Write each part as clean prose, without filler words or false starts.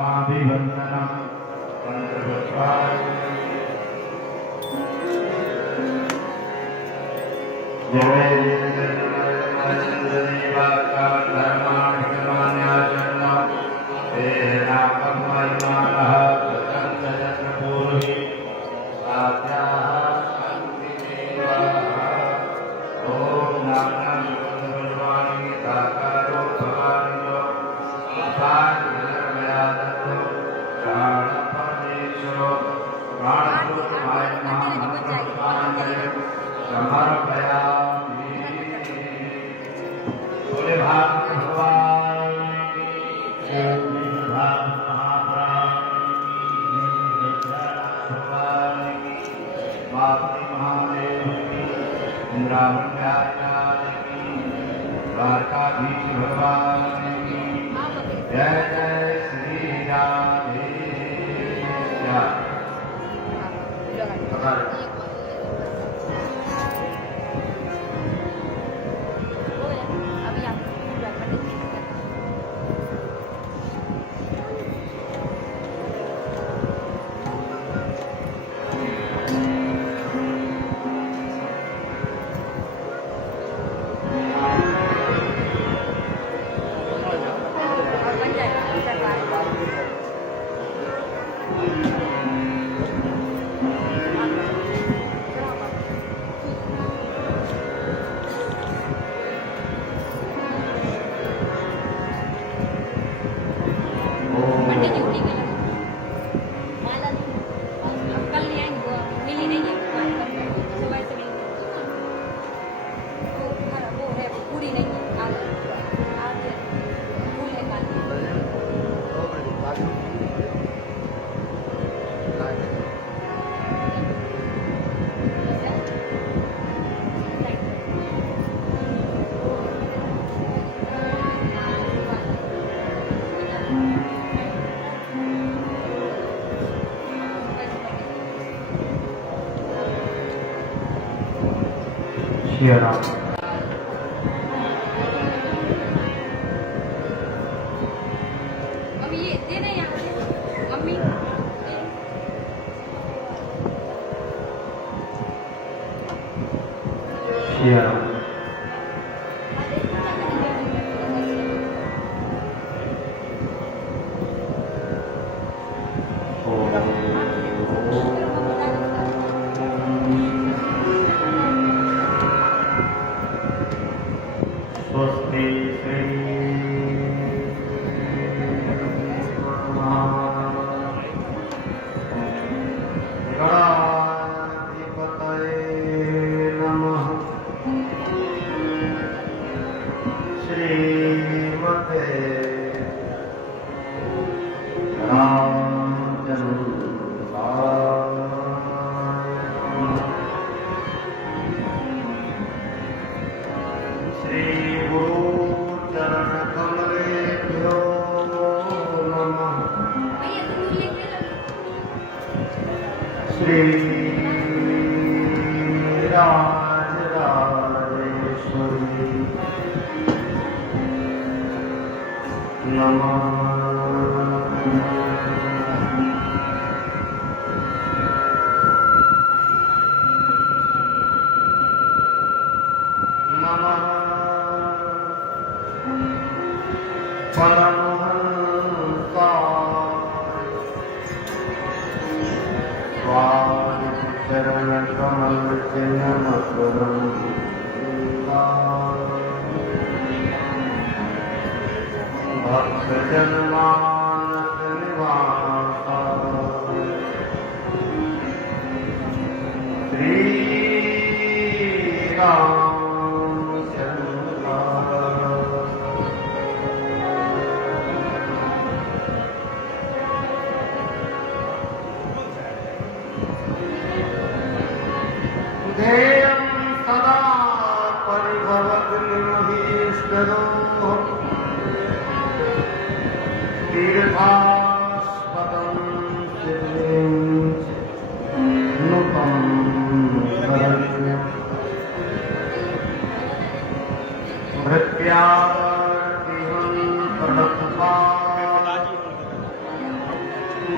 समाधिवन्दनं मन्त्रपुष्पाणि द्वारकाधीश भगवान की जय जय श्री राधे श्याम।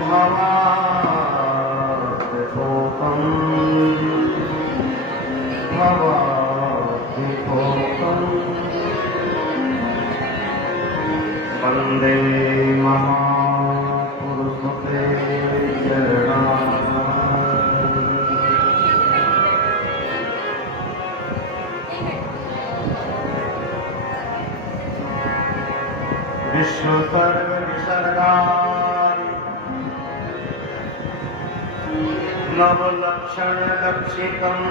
भवादिभूतम् भवादिभूतम् वन्दे महापुरुषते शरणम् विश्व सर्व विसर्गारि नवलक्षण लक्षितम्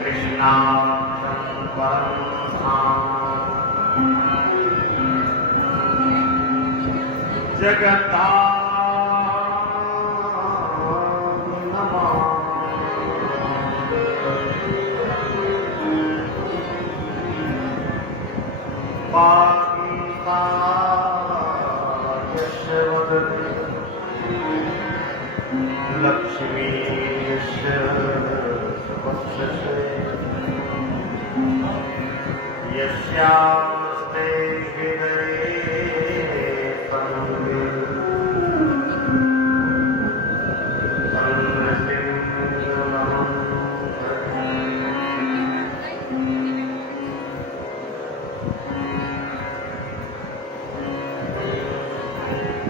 कृष्णाक्षं परं धाम जगता लक्ष्मीश्वर यस्यास्ते हृदये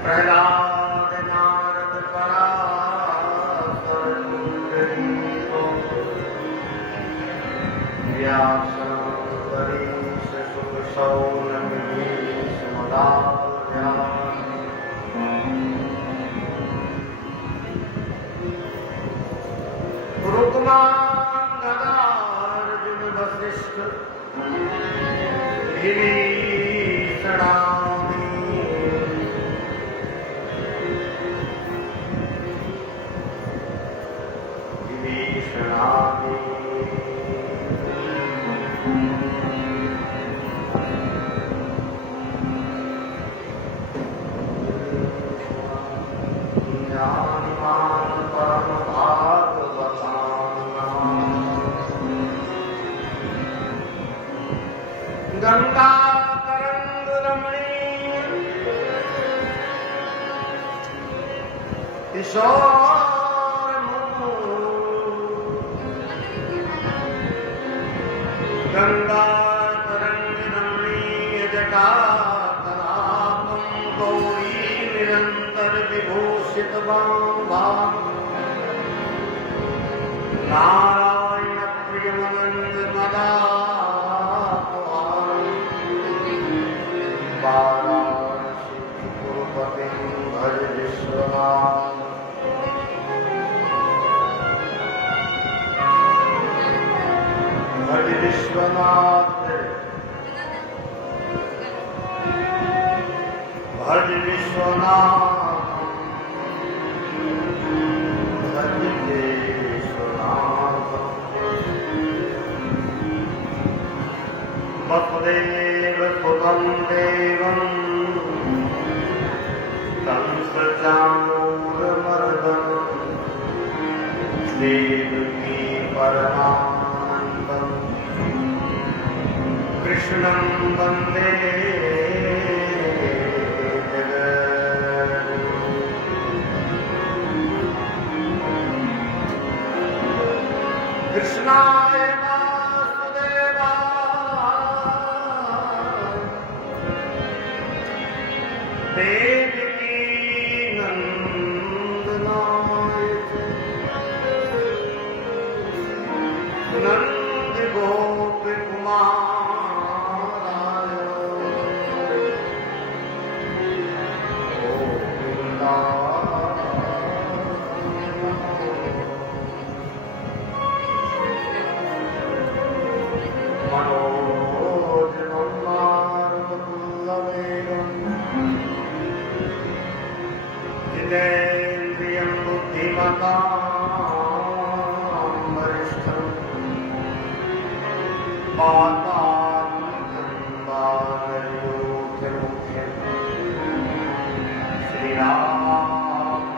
प्रहलाद नारद पराशर पुंडरीको व्यास परीश सुख सौनमीश मदार्या रुक्मां गदार्जुन वसिष्ठ गंगा तरंग रमणीय किशोर गंगा तरंग रमणीय जटा कलापम गौरी निरंतर विभूषित बाबा नारायण प्रियमनंद मदा भज विश्वनाथ भज विश्वनाथ भज विश्वनाथ भज विश्वनाथ वसुदेव सुतं देवं कंसचाणूरमर्दनं देवकी परमानन्दं कृष्णं वन्दे जगद्गुरुं। कृष्णाय देवकी नंदनाय नंद गोप कुमाराय मनोजवं मारुततुल्यवेगम् जितेन्द्रियं बुद्धिमतां वरिष्ठं वातात्मजं वानरयोग्यमुख्यं श्रीरामदूतं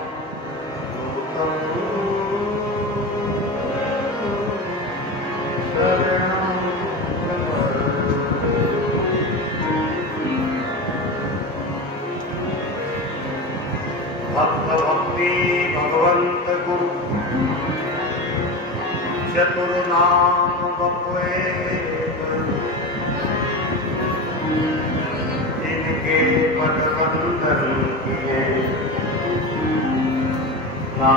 शरणं भक्त भक्ति भगवंत गुरु चतुर्नाम बपुए जिनके पद बंदन किए ना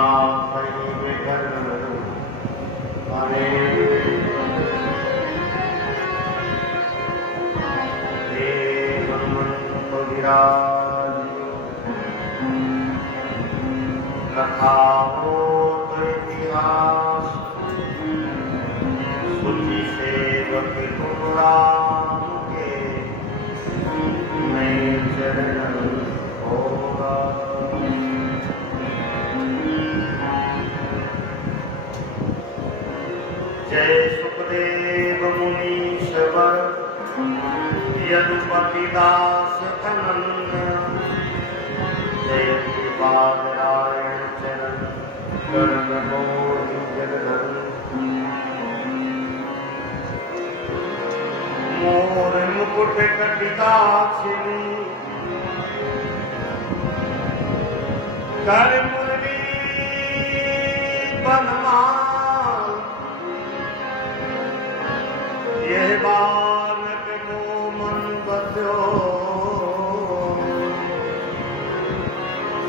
कथाओं इतिहास सुचि सेवक राम के मैं चरण होगा। जय सुखदेव मुनीश्वर यदुपति दास अनन्य जय कृपानारायण चरण करण मोहि जगधर। मोर मुकुट कटिका छिनी कर मुरली बनमाल यह बालक मोमन बध्यो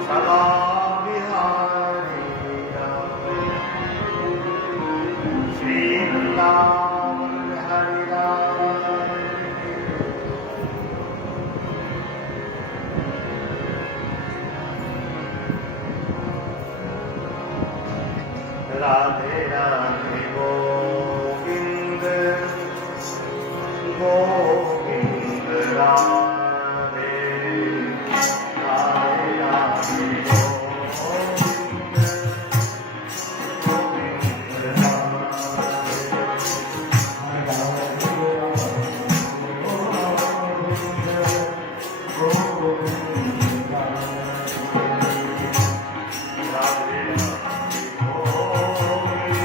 सदा बिहारी श्री वृंदावन हरि राधे राधे गोविंद गोविंद राधे राधे राधे गोविंद गोविंद राधे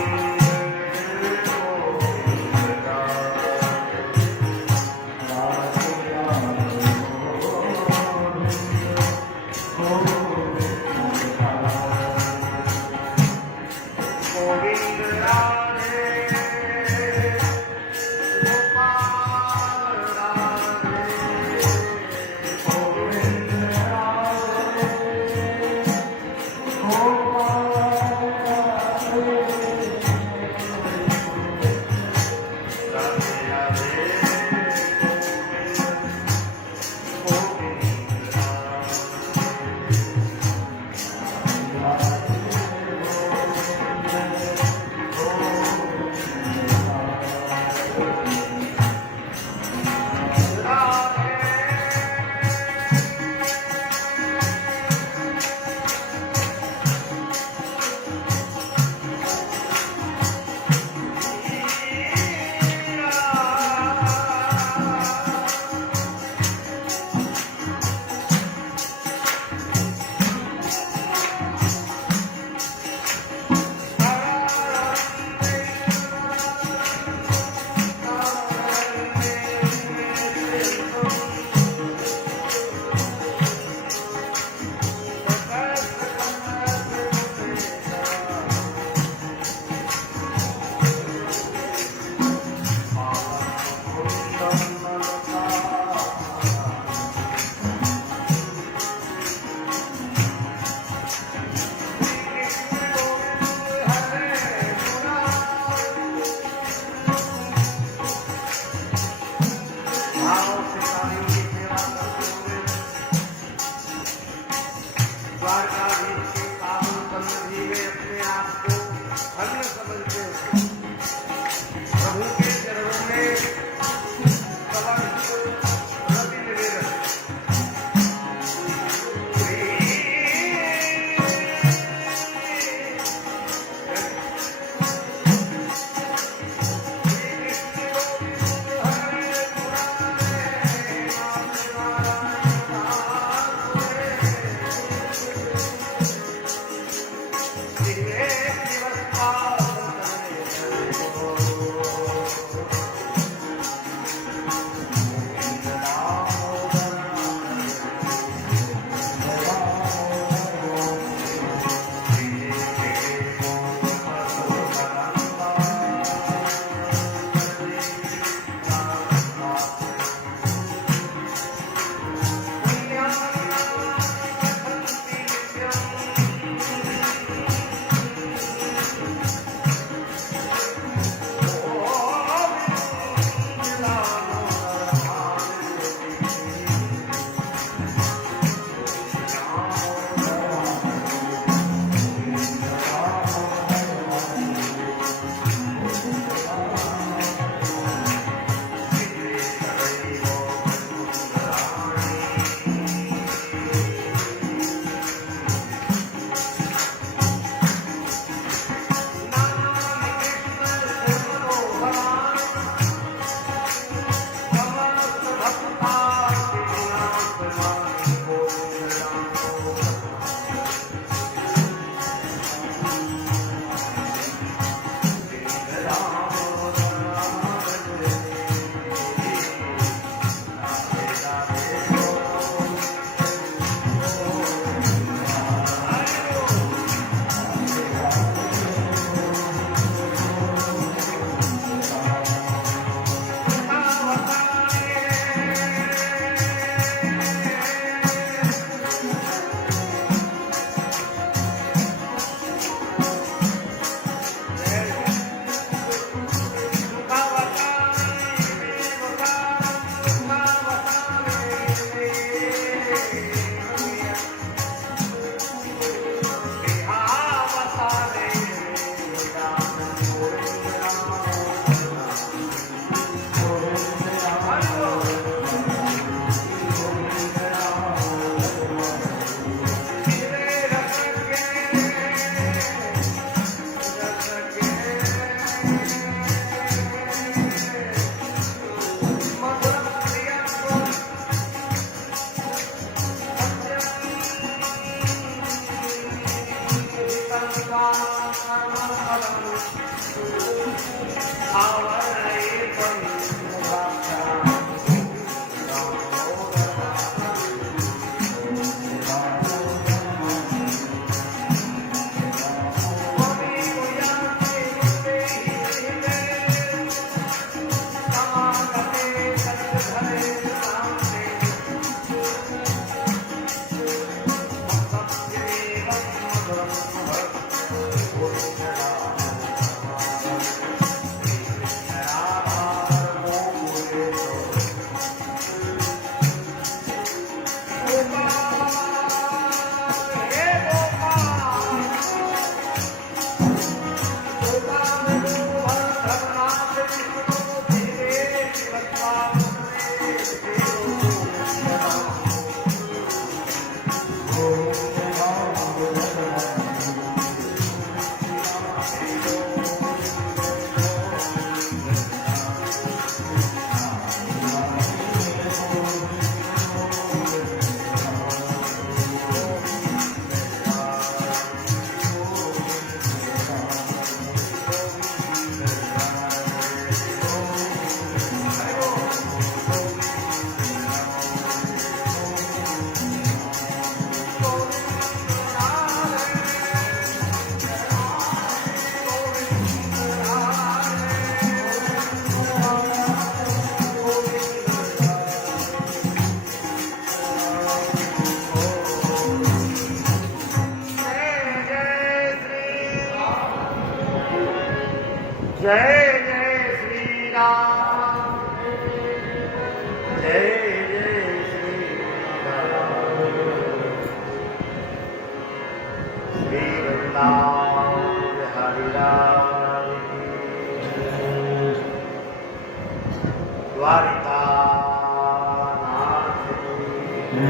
श्री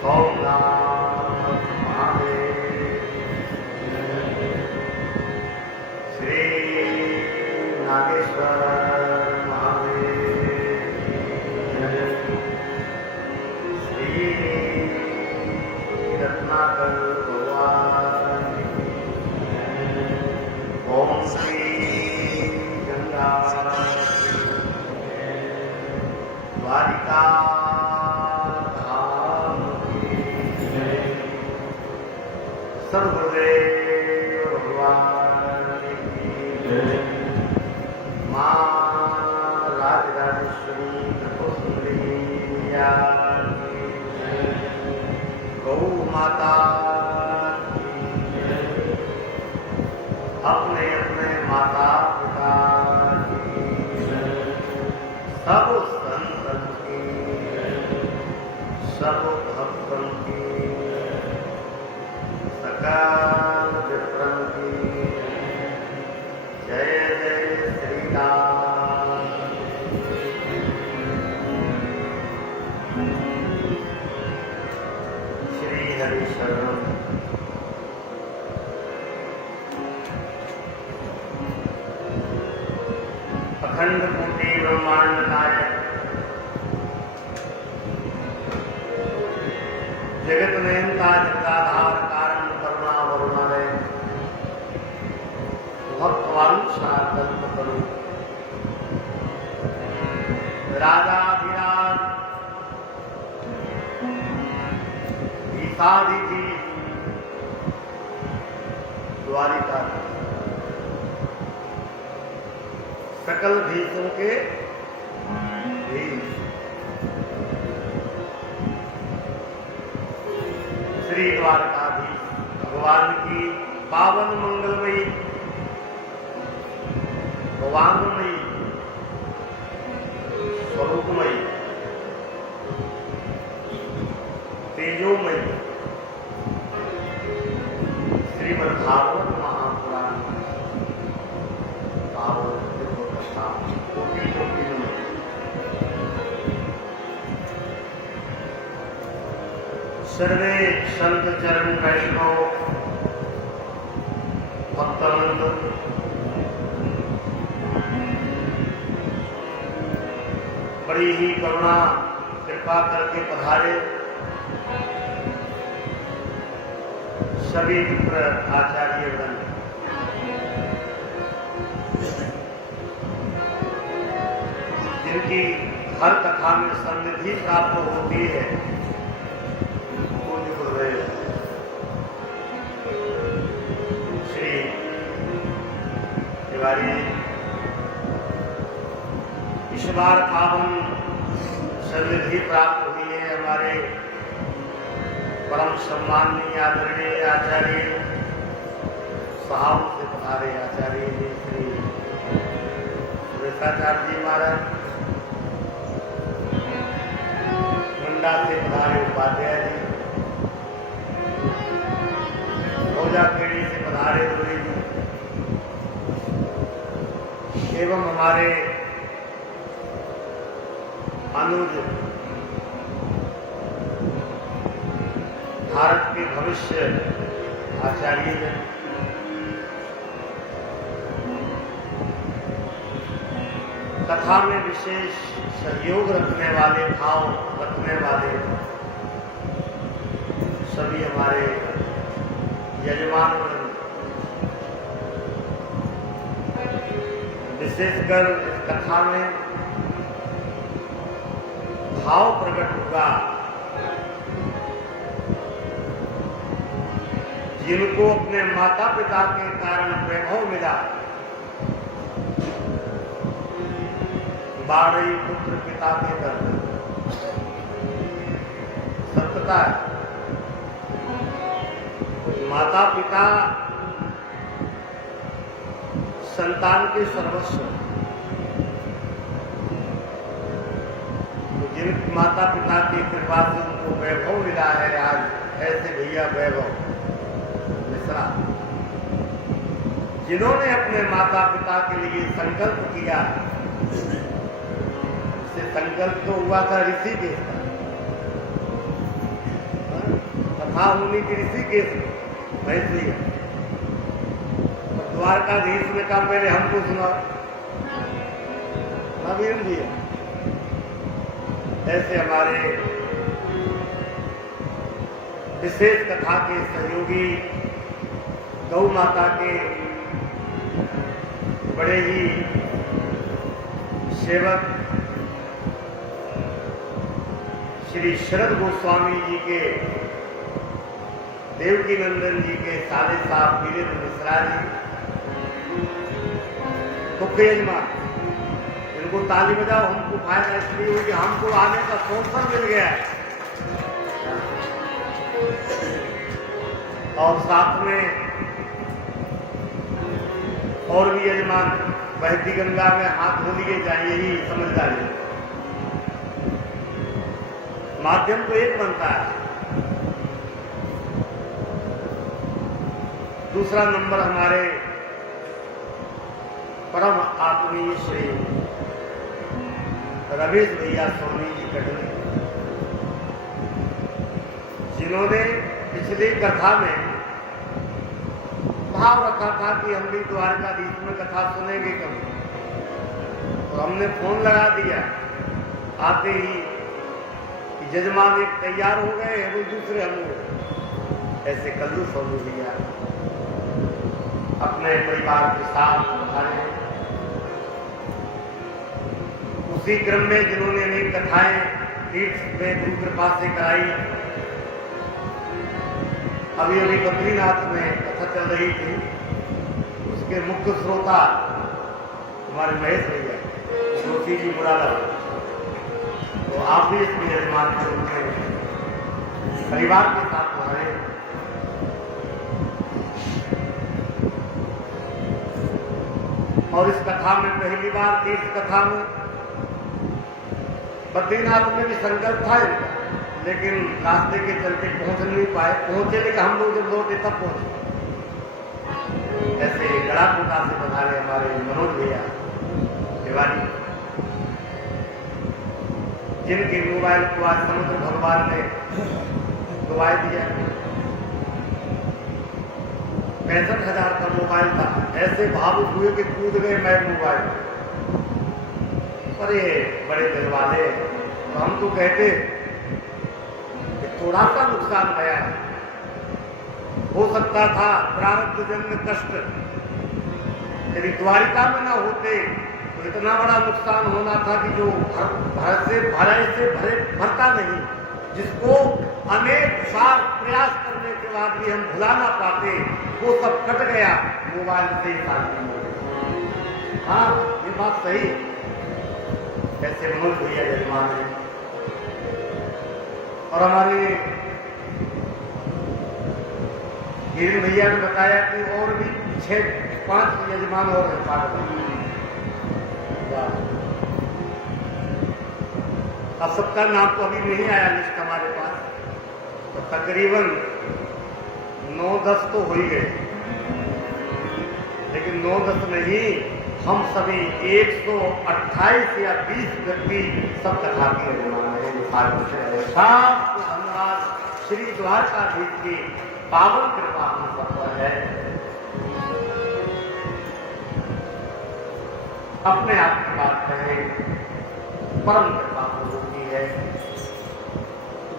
सोमनाथ महादेव, श्री नागेश्वर महादेव, श्री रत्नाकर भगवान, ओम श्री गंगा द्वारिका धाम की सर्वदेव भगवान की माँ राजराजेश्वरी त्रिपुर गौ माता अपने अपने माता पिता सब संतन की, सब भक्तों की, सकल विप्रन की जय जय श्री राम। श्री हरि शरण। अखंड कोटि ब्रह्मांड नायक, जगत नेता जगदाधार कारण करुणा वरुणालय, भक्तवांछा कल्पतरु, राजाधिराज ईशाधीधीश द्वारिका, सकल धीशों के धीश, श्री द्वारकाधीश भगवान की पावन मंगलमयी भवांगमयी स्वरूपमयी तेजोमयी श्रीमद्भागवत महापुराण पावन कथा कोटि कोटि नमः। सर्वे संत चरण वैष्णव भक्तवृंद, बड़ी ही करुणा कृपा करके पधारे सभी मित्र आचार्य वृंद, जिनकी हर कथा में सन्निधि प्राप्त होती है, श्री तिवारी इस बार पावन सन्निधि प्राप्त हुई है हमारे परम सम्माननीय आदरणीय आचार्य साहब से पधारे आचार्य जी श्री सुरेशाचार्य जी महाराज, मुंडा से पधारे उपाध्याय जी, खेड़ी से पधारे दुबे जी, एवं हमारे अनुज भारत के भविष्य आचार्य जन, कथा में विशेष सहयोग रखने वाले, भाव रखने वाले सभी हमारे यजमान, विशेषकर इस कथा में भाव प्रकट होगा जिनको अपने माता पिता के कारण वैभव मिला, बारही पुत्र पिता के दर्द सत्यता है। माता पिता संतान के सर्वस्व, तो जिन माता पिता की कृपा से उनको वैभव मिला है आज, ऐसे भैया वैभव मिश्रा जिन्होंने अपने माता पिता के लिए संकल्प किया, से संकल्प तो हुआ था ऋषिकेश का, कथा होनी की ऋषिकेश में मैथिली। द्वारकाधीश ने कहा पहले हमको सुना, नवीन जी। ऐसे हमारे विशेष कथा के सहयोगी गौ माता के बड़े ही सेवक श्री शरद गोस्वामी जी के देवकी नंदन जी के साले साहब वीरेंद्र मिश्रा जी, तो यजमान इनको ताली बजाओ। हमको फायदा इसलिए हुई कि हमको आने का स्पॉन्सर मिल गया है, और साथ में और भी यजमान बहती गंगा में हाथ धो लिए जाए, यही समझदारी। माध्यम तो एक बनता है। दूसरा नंबर हमारे परम आत्मीय श्री रमेश भैया सोनी जी कटनी, जिन्होंने पिछली कथा में भाव रखा था कि हम भी द्वारकाधीश में कथा सुनेंगे कभी, तो हमने फोन लगा दिया आते ही कि जजमान एक तैयार हो गए हैं, वो दूसरे हम हो। ऐसे कल्लू सोनू भैया अपने परिवार के साथ आए। उसी क्रम में जिन्होंने अनेक कथाएं तीर्थ में गुरु कृपा से कराई, अभी अभी बद्रीनाथ में कथा चल रही थी, उसके मुख्य श्रोता हमारे महेश भैया जोशी जी मुरादाबाद। तो आप भी इसमें यजमान के रूप में परिवार के साथ रहे। और इस कथा में पहली बार तीर्थ कथा में बद्रीनाथ में भी संकल्प था इनका, लेकिन रास्ते के चलते पहुंच नहीं पाए। पहुंचे लेकिन हम लोग जब लौटे तब पहुंचे। ऐसे गड़ाकोटा से पधारे हमारे मनोज भैया तिवारी, जिनके मोबाइल को आज समुद्र भगवान ने दुआई दिया। 65,000 का मोबाइल था, ऐसे भावुक हुए कि कूद गए मैं मोबाइल। अरे बड़े दिल वाले, तो हम तो कहते कि थोड़ा सा नुकसान गया है, हो सकता था प्रारब्ध जन्म कष्ट यदि द्वारिका में न होते तो इतना बड़ा नुकसान होना था कि जो भरता नहीं, जिसको अनेक बार प्रयास करने के बाद भी हम भुला ना पाते, वो सब कट गया मोबाइल से ही शांति हो गई। हाँ, ये बात सही। ऐसे मनोज भैया यजमान है, और हमारे गिरिन भैया ने बताया कि और भी 6-5 यजमान और हैं पाठ में। अब सबका नाम तो अभी नहीं आया लिस्ट हमारे पास, तो तकरीबन 9-10 तो हो ही गए, लेकिन 9-10 नहीं, हम सभी 128 या 20 व्यक्ति सब कथा के धन्यवाद श्री द्वारकाधीश की पावन कृपा हम सब पर है। अपने आप की बात कहें, परम कृपा होती है,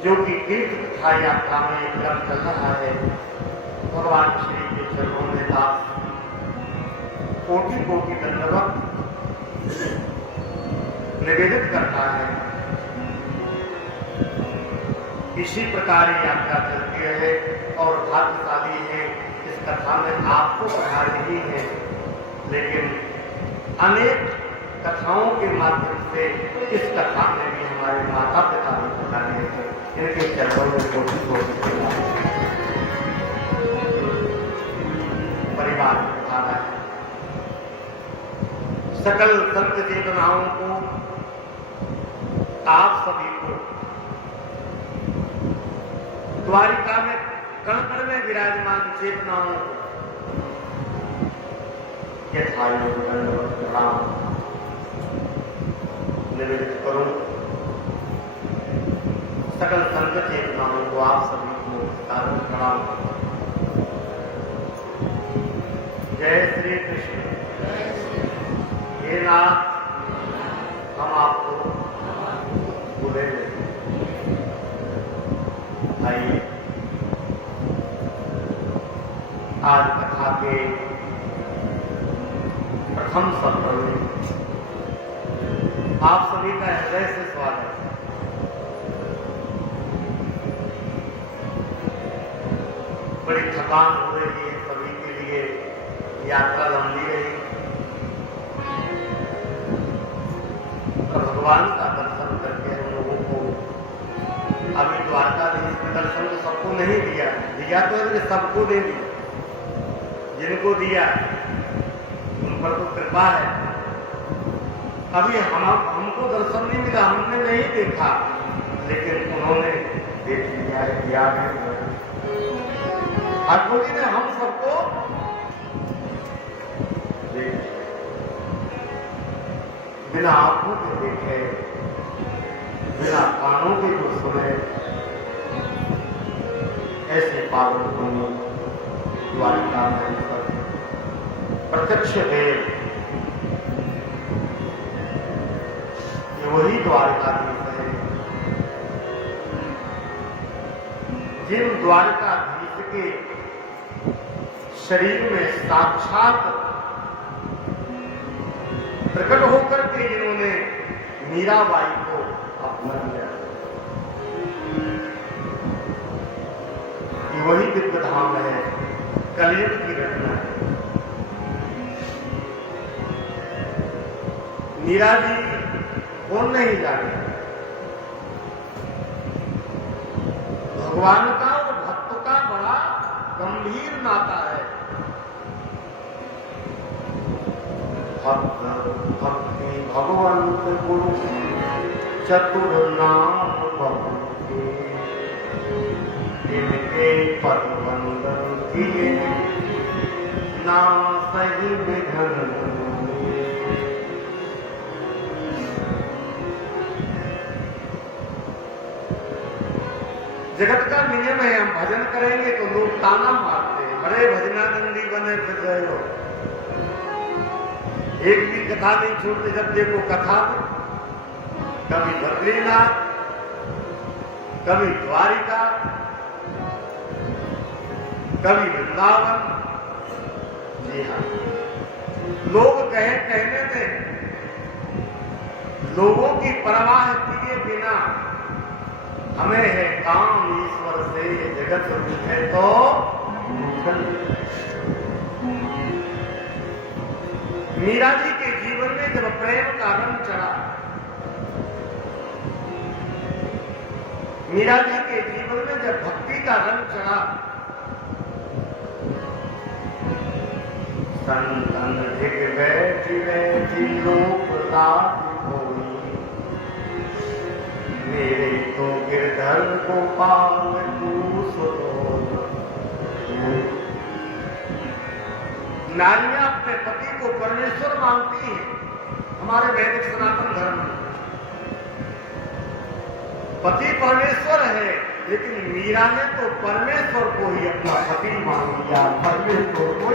जो कि तीर्थ कथा यात्रा में एक क्रम चल रहा है। भगवान श्री के चरणों में दास कोटि कोटि दंडवत निवेदित करता है। इसी प्रकार यात्रा चलती है, और भाग्यशाली है इस कथा में आपको पढ़ा रही है, लेकिन अनेक कथाओं के माध्यम से इस कथा में भी हमारे माता पिता भी पढ़ा रहे हैं। इनके चरणों में कोशिश हो परिवार आ रहा है। सकल संत चेतनाओं को, आप सभी को द्वारिका में कण कण में विराजमान चेतनाओं को यथायोग दंडवत प्रणाम निवेदित करूं। सकल संत चेतनाओं को आप सभी को सादर प्रणाम। जय श्री कृष्ण। हे नाथ, हम आपको बुले आइए आज कथा के प्रथम सत्र में आप सभी का हृदय से स्वागत है। बड़ी थकान हो रही है सभी के लिए, यात्रा लंबी रही और भगवान का दर्शन करके हम लोगों को अभी द्वारकाधीश का दर्शन तो सबको नहीं दिया, दिया तो सबको दे दिया। जिनको दिया उन पर तो कृपा है। अभी हमको दर्शन नहीं मिला, हमने नहीं देखा, लेकिन उन्होंने देख लिया है, दिया है। ठाकुर जी ने हम सबको देख बिना आंखों के देखे, बिना कानों के जो सुने, ऐसे पावन को द्वारिका में प्रत्यक्ष देव, ये वही द्वारकाधीश है जिन द्वारकाधीश के शरीर में साक्षात प्रकट होकर के जिन्होंने मीराबाई को अपना लिया, ये वही दिव्य धाम है, कलयुग की घटना है। मीरा जी कौन नहीं जाने, भगवान का और भक्त का बड़ा गंभीर नाता है। भक्त भक्ति भगवंत गुरु चतुर नाम भगवंते, इनके पद वंदन किए नाम सही विधन। जगत का नियम है, हम भजन करेंगे तो लोग ताना मारते हैं, बड़े भजनानंदी बने फिर रहे हो, एक भी कथा नहीं छोड़ते। जब देखो कथा में कभी बद्रीनाथ, कभी द्वारिका, कभी वृंदावन। जी हाँ, लोग कहने में लोगों की परवाह किए बिना हमें है काम ईश्वर से, ये जगत है तो मीरा जी के जीवन में जब प्रेम का रंग चढ़ा, मीरा जी के जीवन में जब भक्ति का रंग चढ़ा, संतन धिक बैठी बैठी लोक मेरे तो गिरधर गोपाल नारियां अपने पति को परमेश्वर मानती हैं। हमारे वैदिक सनातन धर्म में पति परमेश्वर है, लेकिन मीरा ने तो परमेश्वर को ही अपना पति मान लिया, परमेश्वर को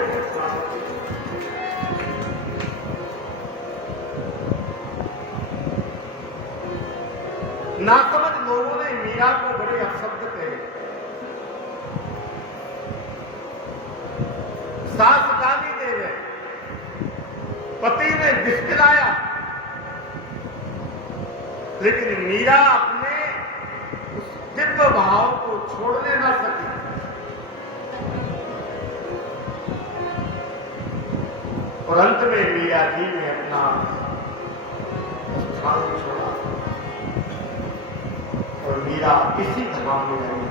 ना समझ लोगों ने मीरा को बड़े अपशब्द कहे। सास गाली दे रहे, पति ने बिस्किलाया, लेकिन मीरा अपने उस दिव्य भाव को छोड़ने ना सकी। और अंत में मीरा जी ने अपना स्थान छोड़ा और मीरा इसी धाम में रही,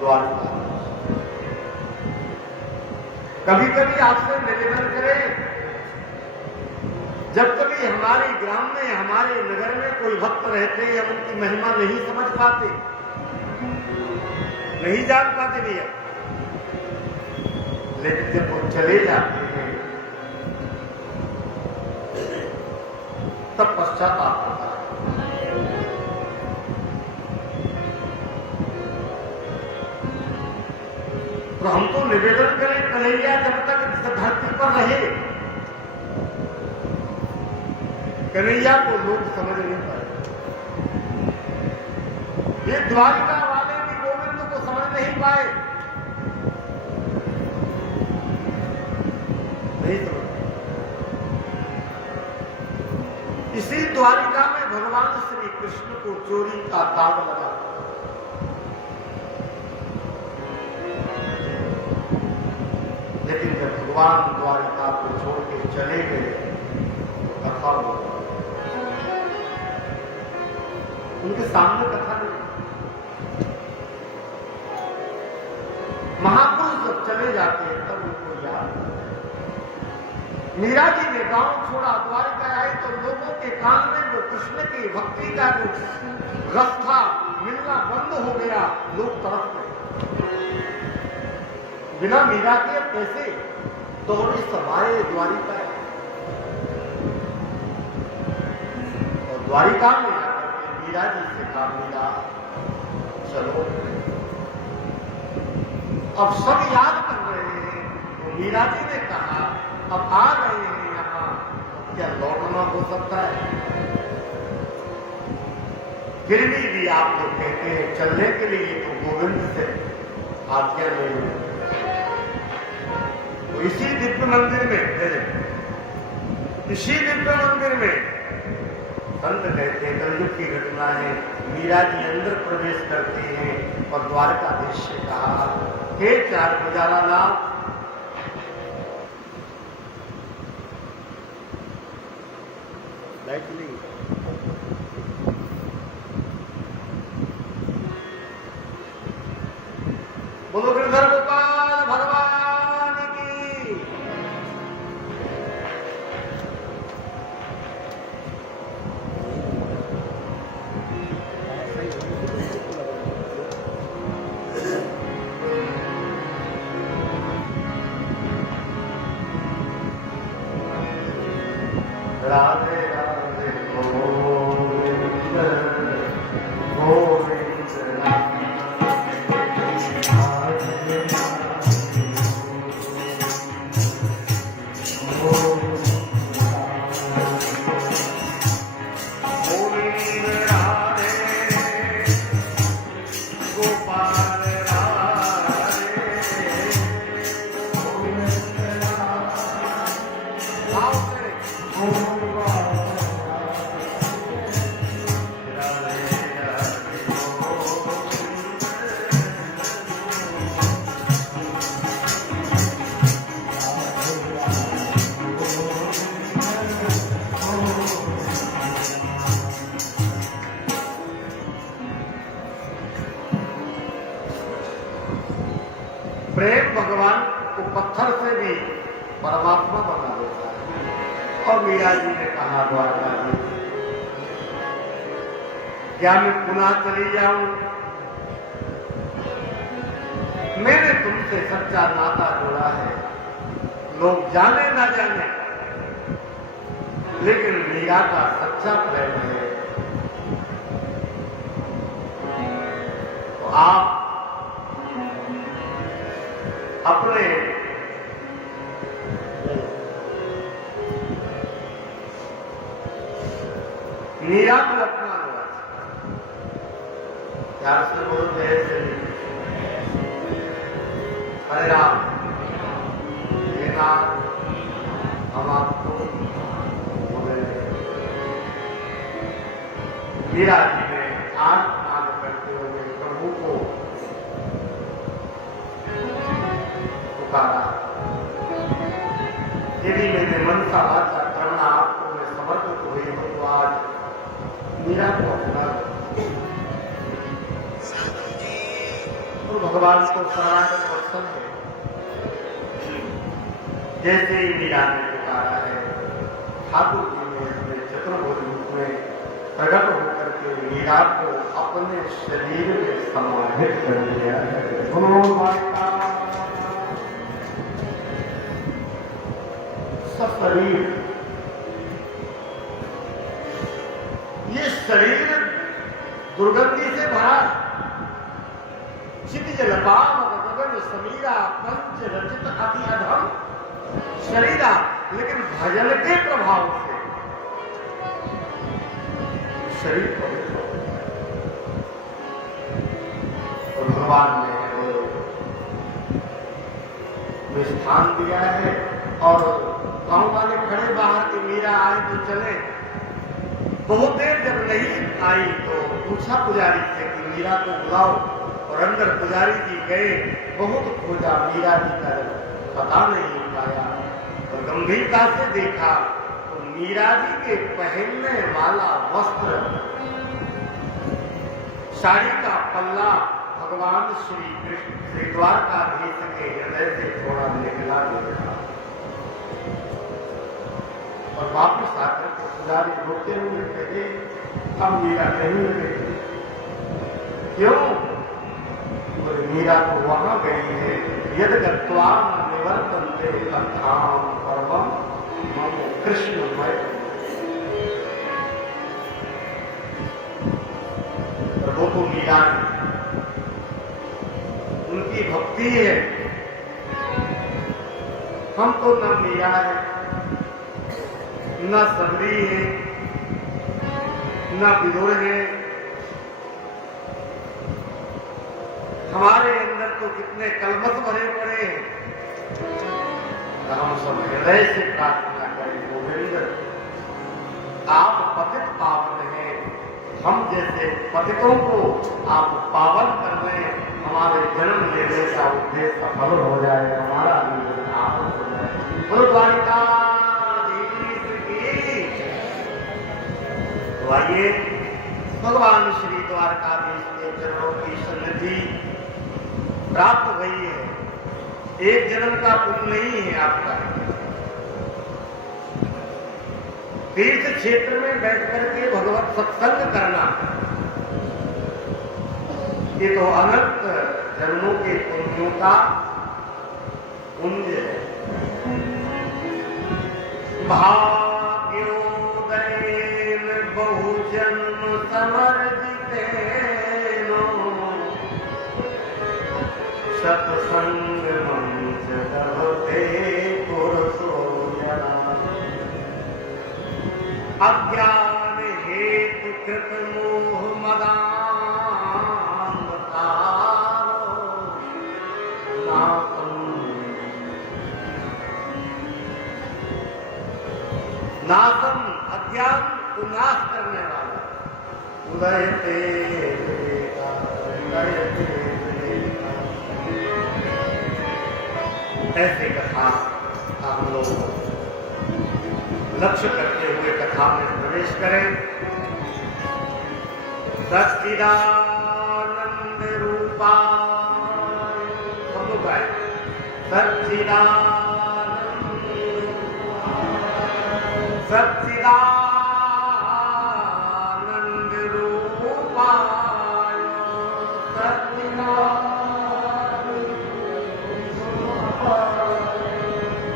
द्वारका। कभी कभी आपसे निवेदन करें, जब कभी हमारे ग्राम में, हमारे नगर में कोई भक्त रहते हैं, हम उनकी महिमा नहीं समझ पाते, नहीं जान पाते भैया, लेकिन जब वो चले जाते हैं तब पश्चाताप होता है। तो हम तो निवेदन करें कन्हैया जब तक धरती पर रहे, कन्हैया को लोग समझ नहीं पाए। ये द्वारिका वाले भी गोविंद को समझ नहीं पाए, नहीं समझ। इसी द्वारिका में भगवान श्री कृष्ण को चोरी का दाग लगा। लेकिन जब भगवान द्वारिका को छोड़ के चले गए तो कथा हो गई। उनके सामने कथा नहीं। महापुरुष जब चले जाते हैं तब उनको याद। मीरा जी ने गांव छोड़ा, द्वारिका आई तो लोगों के कान में वो कृष्ण की भक्ति का जो रस था मिलना बंद हो गया। लोग तरफ गए। बिना मीरा के कैसे दौड़े समाये द्वारिका। और द्वारिका में आकर के मीरा जी से कहा, मीरा चलो। अब सब याद कर रहे हैं। तो मीरा जी ने कहा, अब आ गए हैं यहाँ, क्या लौटना हो सकता है? फिर भी आप लोग कहते हैं चलने के लिए, तो गोविंद से आज्ञा ले लो। तो इसी दिव्य मंदिर में, इसी दिव्य मंदिर में संत कहते हैं कलयुग की घटना है। मीरा जी अंदर प्रवेश करती हैं और द्वारकाधीश से कहा, हे चार गुजारा लाभ, लाइट नहीं, बोलो गिरधर गोपाल भगवान की। राधे राधे गोविंद गोविंद राधे प्रेम भगवान को पत्थर से भी परमात्मा बना देता है। और मीरा जी ने कहा, द्वारका जी, क्या मैं पुनः चली जाऊं? मैंने तुमसे सच्चा नाता जोड़ा है, लोग जाने ना जाने, लेकिन मीरा का सच्चा प्रेम है। तो आप अपने मीरा को अपना लो, प्यार से बोलो, जय श्री हरे राम। हे नाथ, हम आपको बोले। मीरा जी ने आंख मांग करते हुए प्रभु को पुकारा, यदि मेरे मन का वाचा करना आपको मैं समर्पित हुई हूं, तो आज मीरा को अपना लो। तो भगवान को शरणागत पसंद है। जैसे ही मीरा ने पुकारा है, ठाकुर जी ने अपने चतुर्भुज रूप में प्रकट होकर के मीरा को अपने शरीर में समाहित कर लिया है। सुनो माता, सशरीर शरीर दुर्गंधि से भरा, क्षितिज लपाम गगन समीरा पंच रचित अति अधम शरीरा, लेकिन भजन के प्रभाव से शरीर पवित्र हो गया। और भगवान ने स्थान दिया है। और गांव वाले खड़े बाहर की मीरा आए तो चले। बहुत देर जब नहीं आई तो पूछा पुजारी से कि मीरा को बुलाओ, और अंदर पुजारी जी गए। बहुत खोजा, मीरा जी का पता नहीं पाया। और गंभीरता से देखा तो मीरा जी के पहनने वाला वस्त्र, साड़ी का पल्ला भगवान श्री कृष्ण श्री द्वारकाधीश के हृदय से थोड़ा निकला देखा। और वापस आकर के पुजारी रोते हुए कहे, अब मीरा नहीं गई। क्यों? बोले मीरा तो वहां गई है, यद गत्वा निवर्तन्ते तत्धाम परमम मम कृष्णमय। वो तो मीरा उनकी भक्ति है, हम तो न मीरा है, न सबरी है, न विदुर है। हमारे अंदर तो कितने कलमश भरे पड़े हैं। हम सब हृदय से प्रार्थना करें, गोविंद आप पतित पावन हैं, हम जैसे पतितों को आप पावन कर दें, हमारे जन्म लेने का उद्देश्य सफल हो जाए, हमारा जीवन आप हो जाए। बोलो द्वारिकाधीश की। तो आइए भगवान श्री द्वारकाधीश के चरणों की सन्निधि प्राप्त हुई है। एक जन्म का पुण्य नहीं है आपका। तीर्थ क्षेत्र में बैठ करके भगवत सत्संग करना, ये तो अनंत जन्मों के पुण्यों का पुण्य है। भाग्योदयेन बहुजन्म समर्जितेनो सत्संग मंच लभते पुरुषो जना। अज्ञान हेतु कृत मोह मदान्धकारो नासम अज्ञान को नाश करने वाला। उदयते विवेका, उदयते विवेका। ऐसे कथा हम लोग लक्ष्य करते हुए कथा में प्रवेश करें। सच्चिदानंद रूपा, हम लोग गाए सच्चिदानंद सच्चिदानंद रूपाय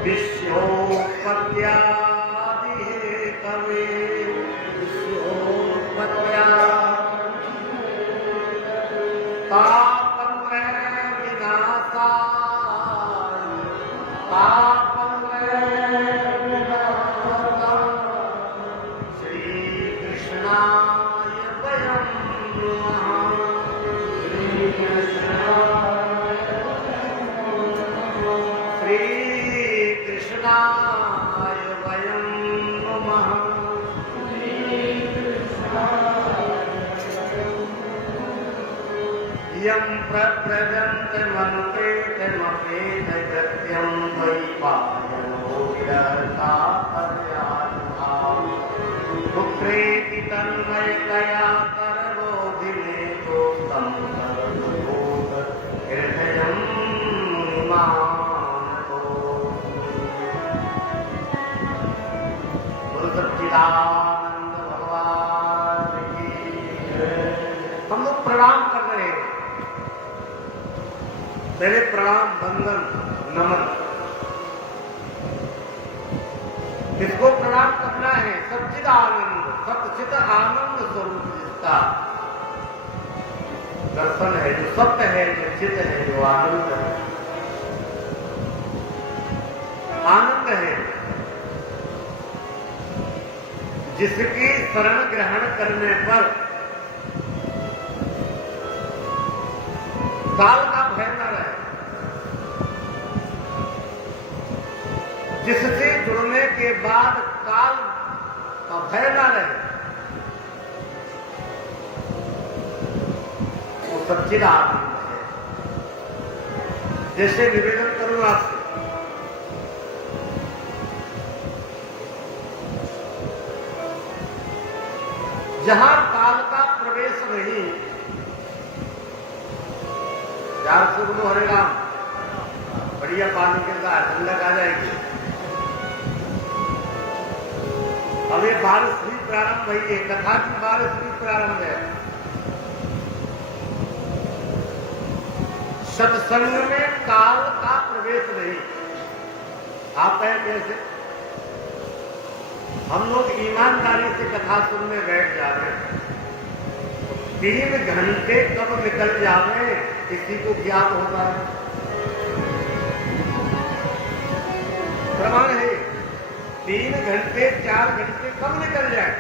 विश्वोत्पत्त्यादि हेतवे विश्वोत्पत्त्या तापत्रय विनाशाय तापत्रय विनाशाय श्री कृष्णाय वयं नमः। श्री कृष्णाय वयं नमः। यं प्रव्रजन्तमनुपेतमपेतकृत्यं द्वैपायनो विरहतापर्यानुभावः पुत्रेति तन्मयतया सर्वोऽधिनेतो तं सर्वभूत हृदयं मानतो। बोलो सच्चिदानंद भगवान की जय। हम लोग प्रणाम कर रहे हैं। पहले प्रणाम, वंदन, नमन, किसको प्रणाम करना घटना है सच्चिदानंद सतचित आनंद स्वरूप जिसका दर्शन है, जो सत्य है, जो चित है, जो आनंद है, आनंद है, जिसकी शरण ग्रहण करने पर काल का भय न रहे, जिससे जुड़ने के बाद काल का भय न रहे, वो सच्चिद आनंद है। जैसे निवेदन करूं आपसे, जहां काल का प्रवेश नहीं, यार से बोलो हरे राम, बढ़िया पानी के साथ ठंडक आ जाएगी। अब ये बारिश भी प्रारंभ हुई है, कथा की बारिश भी प्रारंभ है। सत्संग में काल का प्रवेश नहीं। आप हैं कैसे? हम लोग ईमानदारी से कथा सुनने बैठ जाते हैं, 3 घंटे कब निकल जावे किसी को ज्ञात होता है? प्रमाण है, 3 घंटे 4 घंटे कब निकल जाए,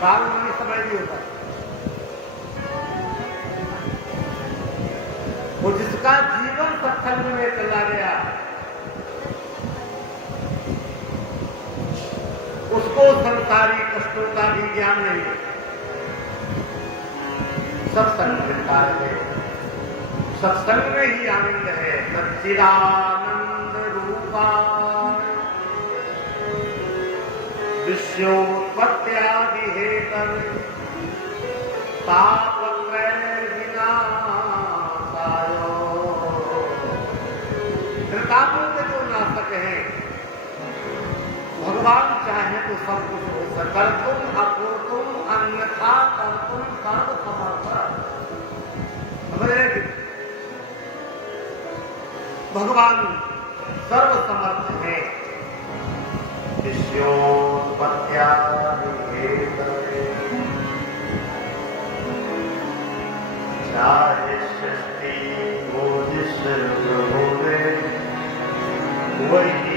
काल मानी समय भी होता है। वो जिसका जीवन सत्संग में चला गया, उसको संसारी कष्टों का भी ज्ञान नहीं है। सत्संग मिलता है, सत्संग में ही आनंद है। सच्चिदानंद रूपा विश्वोत्पत्त्यादि हेतु तापत्रय विनाशाय, त्रितापों के जो नाशक हैं, भगवान चाहे तो सब कुछ हो सकता, तुम अपूर्तुम अन्यथा कर्तुम सर्व समर्थ। भगवान सर्व समर्थ है। विश्वोत्पत्त्यादि हेतवे चाहे सृष्टि हो जिस प्रभु में, वही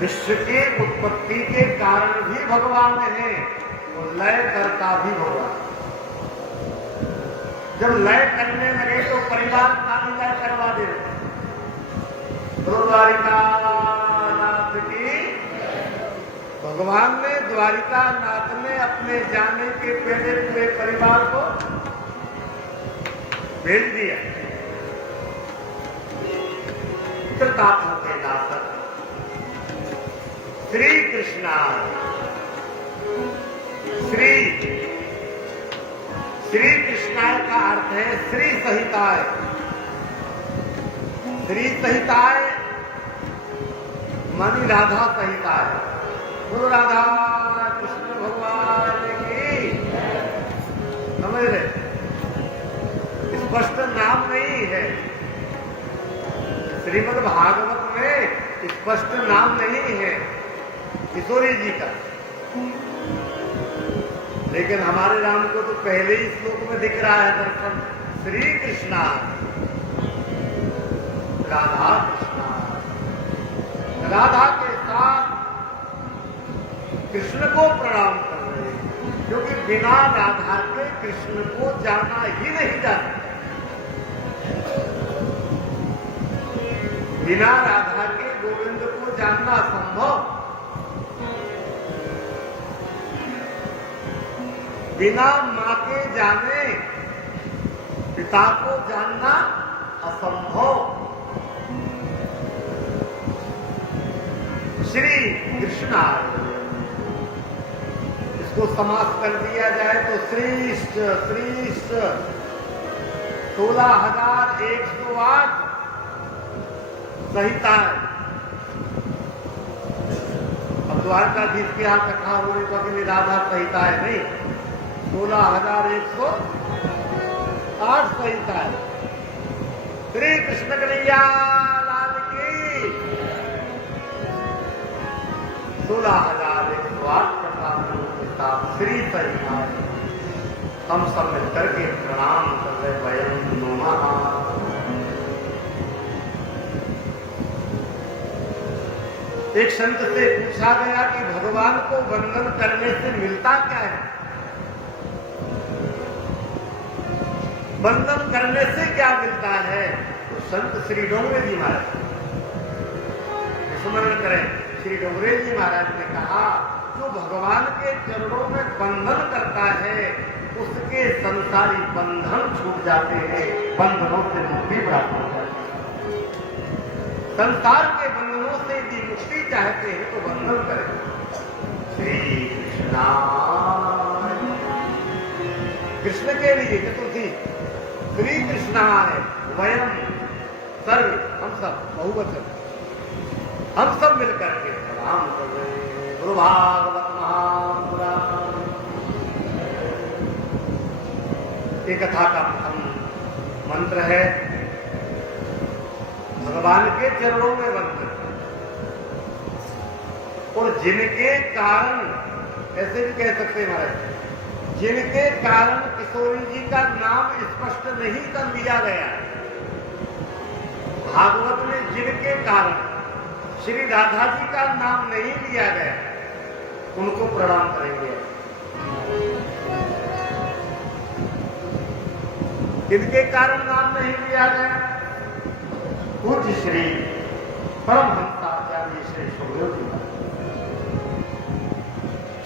विश्व के उत्पत्ति के कारण भी भगवान है और लय करता भी भगवान। जब लय करने लगे तो परिवार का भी लय करवा दे। द्वारिकानाथ की भगवान ने द्वारिकानाथ में अपने जाने के पहले पूरे परिवार को भेज दिया। कृतार्थों के नाथक श्री कृष्णा, श्री कृष्णाय का अर्थ है श्री सहिताय। श्री सहिताय मानी राधा सहिताय। बोलो राधा कृष्ण भगवान की। समझ रहे, स्पष्ट नाम नहीं है श्रीमद् भागवत में, स्पष्ट नाम नहीं है किशोरी जी का, लेकिन हमारे राम को तो पहले ही श्लोक में दिख रहा है दर्शन। श्री कृष्णा, राधा कृष्णा। राधा के साथ कृष्ण को प्रणाम कर रहे हैं, क्योंकि बिना राधा के कृष्ण को जाना ही नहीं जाता। बिना राधा के गोविंद को जानना असंभव। बिना मां के जाने पिता को जानना असंभव। श्री कृष्णा, इसको समाप्त कर दिया जाए तो श्रेष्ठ श्रेष्ठ 16,108 संहिता है। अब द्वारकाधीश के यहाँ कथा हो रही तो कि राधा संहिता है, नहीं, 16,108 संहिता है। श्री कृष्ण कन्हैया लाल की 16,108 श्री संहिता हम सब मिलकर के प्रणाम कर रहे। वयम नमः। एक संत से पूछा गया कि भगवान को वंदन करने से मिलता क्या है? वंदन करने से क्या मिलता है? तो संत श्री डोंगरे जी महाराज स्मरण करें। श्री डोंगरे जी महाराज ने कहा, जो भगवान के चरणों में बंधन करता है उसके संसारी बंधन छूट जाते हैं, बंधनों से मुक्ति प्राप्त हो जाती है। संसार के बंधनों से यदि मुक्ति चाहते हैं तो बंधन करें। श्री कृष्णा, कृष्ण के लिए चतुर्थी श्री कृष्णा है। वयम सर्व, हम सब, बहुवचन, हम सब मिलकर के प्रणाम कर रहे हैं। गुरु भागवत महापुराण। ये कथा का प्रथम मंत्र है भगवान के चरणों में वंदन। और जिनके कारण, ऐसे भी कह सकते हैं महाराज, जिनके कारण किशोरी जी का नाम स्पष्ट नहीं कर दिया गया भागवत में, जिनके कारण श्री राधा जी का नाम नहीं लिया गया, उनको प्रणाम करेंगे। किनके कारण नाम नहीं लिया गया? पूज्य श्री परमहंस आचार्य श्री सुखदेव जी महाराज।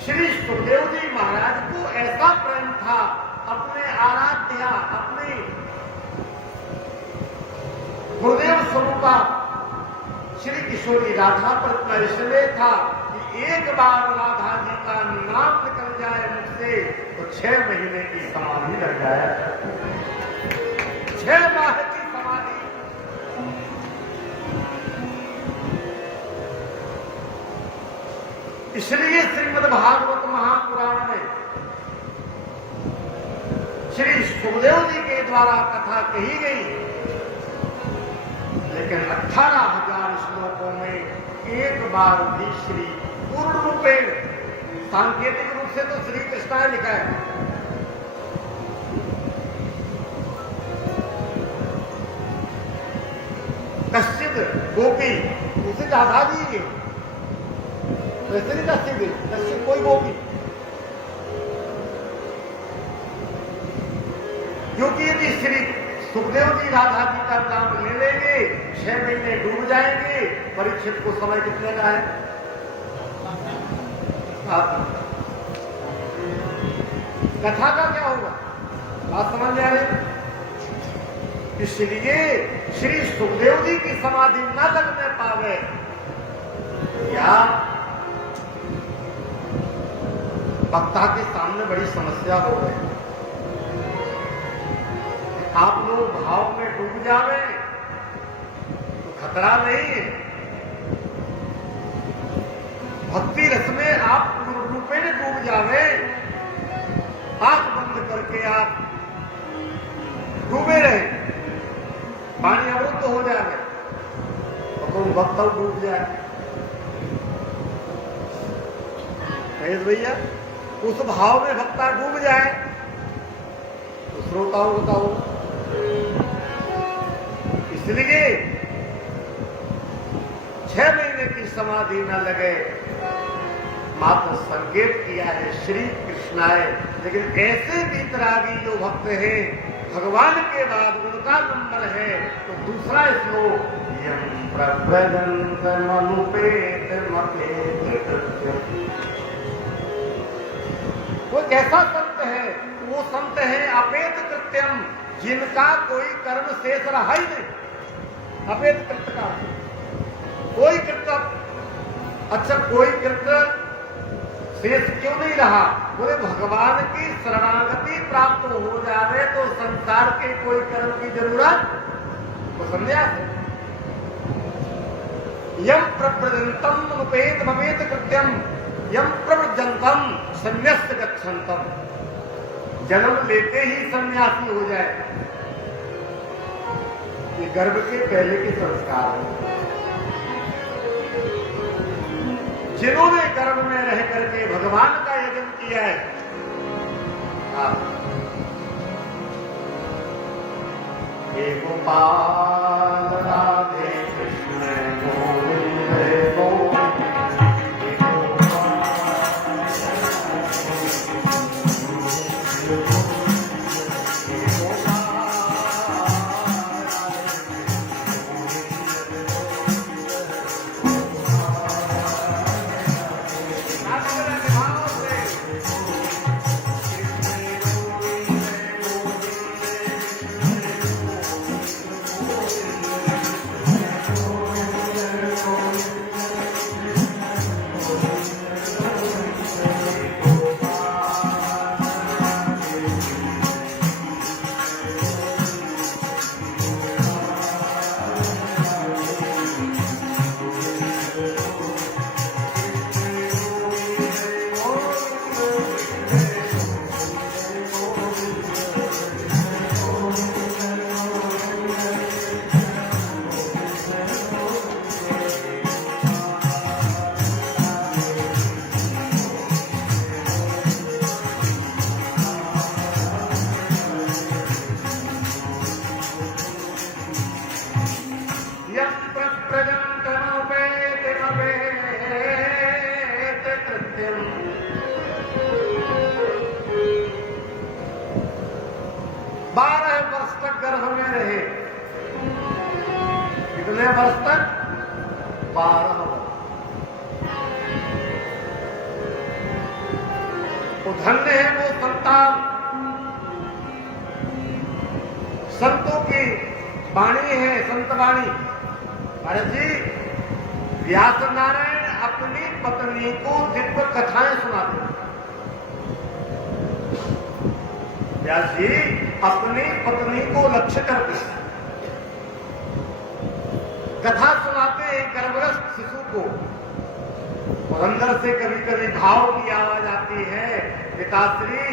श्री सुखदेव जी महाराज को ऐसा प्रेम था अपने आराध्या, अपने गुरुदेव स्वरूपा श्री किशोरी राधा पर इतना इसलिए था कि एक बार राधा जी का नाम निकल जाए मुझसे तो 6 महीने की समाधि लग जाए। 6 माह की समाधि। इसलिए श्रीमद् भागवत महापुराण में श्री सुखदेव जी के द्वारा कथा कही गई, लेकिन 18,000 श्लोकों में एक बार भी श्री पूर्ण रूपेण, सांकेतिक रूप से तो श्री कृष्ण लिखा है, कश्चित गोपी, उसे राधा जी वैसे नहीं रस्सी दी, रस्सी कोई होगी, क्योंकि यदि श्री सुखदेव जी राधा जी का नाम ले लेंगे 6 महीने डूब जाएंगे। परीक्षित को समय कितने का है? कथा का क्या होगा? बात समझ में आ रही? इसलिए श्री सुखदेव जी की समाधि न लगने पावे या वक्ता के सामने बड़ी समस्या हो गई। आप लोग भाव में डूब जावे तो खतरा नहीं है। भक्ति रस में आप पूर्ण रूपे में डूब जावे, आंख बंद करके आप डूबे रहे, पानी अवरुद्ध तो हो जाए तो तुम वक्त डूब जाए। महेश भैया, उस भाव में भक्ता डूब जाए तो श्रोताओं बताओ। इसलिए 6 महीने की समाधि न लगे, मात्र संकेत किया है श्री कृष्णाय। लेकिन ऐसे वितरागी जो भक्त हैं, भगवान के बाद उनका नंबर है तो दूसरा श्लोक, यम प्रव्रजन्त मनुपेत मपेत कृत्यम। वो कैसा संत है? वो संत है अपेत कृत्यम, जिनका कोई कर्म शेष रहा ही नहीं। अपेत कृत्य का कोई कृत्य, अच्छा कोई कृत्य शेष क्यों नहीं रहा? बोले भगवान की शरणागति प्राप्त हो जावे तो संसार के कोई कर्म की जरूरत तो संन्यास है। यम प्रव्रजन्तम अनुपेत मपेत कृत्यम, यम प्रव्रजन्तम संन्यास गच्छन्तम। जन्म लेते ही सन्यासी हो जाए, ये गर्भ के पहले के संस्कार है। जिन्होंने गर्भ में रह करके भगवान का यजन किया है, हे गोपाल राधे कृष्ण गोविंद गोविंद। कितने वर्ष तक? 12 वर्ष। तो धन्य है वो संतान, संतों की वाणी है, संत वाणी। महाराज जी, व्यास नारायण अपनी पत्नी को दिव्य कथाएं सुनाते हैं। व्यास जी अपनी पत्नी को लक्ष्य करते हैं, कथा सुनाते हैं गर्भस्थ शिशु को, और अंदर से कभी कभी भाव की आवाज आती है, पिताश्री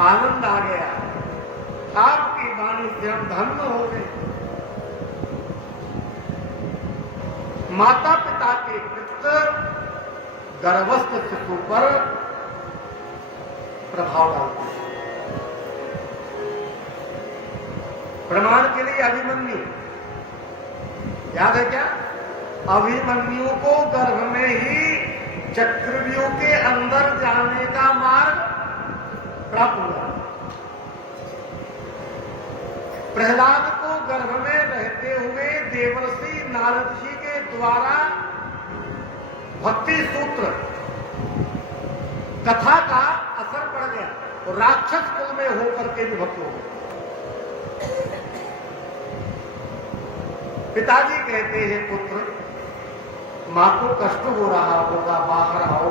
आनंद आ गया, आपकी वाणी से हम धन्य हो गए। माता पिता के कृत्य गर्भस्थ शिशु पर प्रभाव डालते हैं। प्रमाण के लिए अभिमन्यु याद है क्या? अभिमन्यु को गर्भ में ही चक्रव्यूह के अंदर जाने का मार्ग प्राप्त हुआ। प्रहलाद को गर्भ में रहते हुए देवर्षि नारद जी के द्वारा भक्ति सूत्र कथा का असर पड़ गया और राक्षस कुल में होकर के भी भक्त हो गए। पिताजी कहते हैं, पुत्र मां को कष्ट हो रहा होगा, बाहर आओ।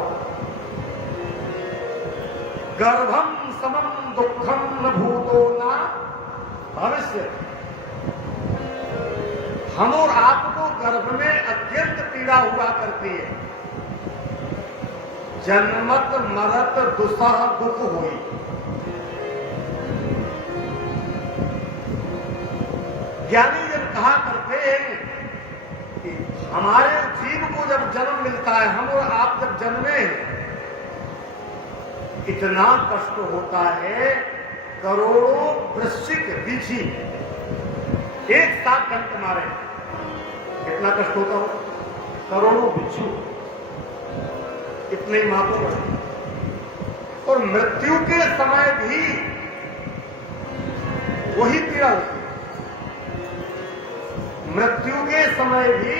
गर्भम समम दुखम न भूतो ना भविष्य। हम और आपको गर्भ में अत्यंत पीड़ा हुआ करती है, जन्मत मरत दुसह दुख हुई। ज्ञानी जब कहा करते हैं कि हमारे जीव को जब जन्म मिलता है, हम और आप जब जन्मे इतना कष्ट होता है, करोड़ों वृश्चिक बिच्छी एक साथ डंक मारे, कितना कष्ट होता हो। करोड़ों बिच्छू इतने मां को बढ़ते, और मृत्यु के समय भी वही पीड़ा होती, मृत्यु के समय भी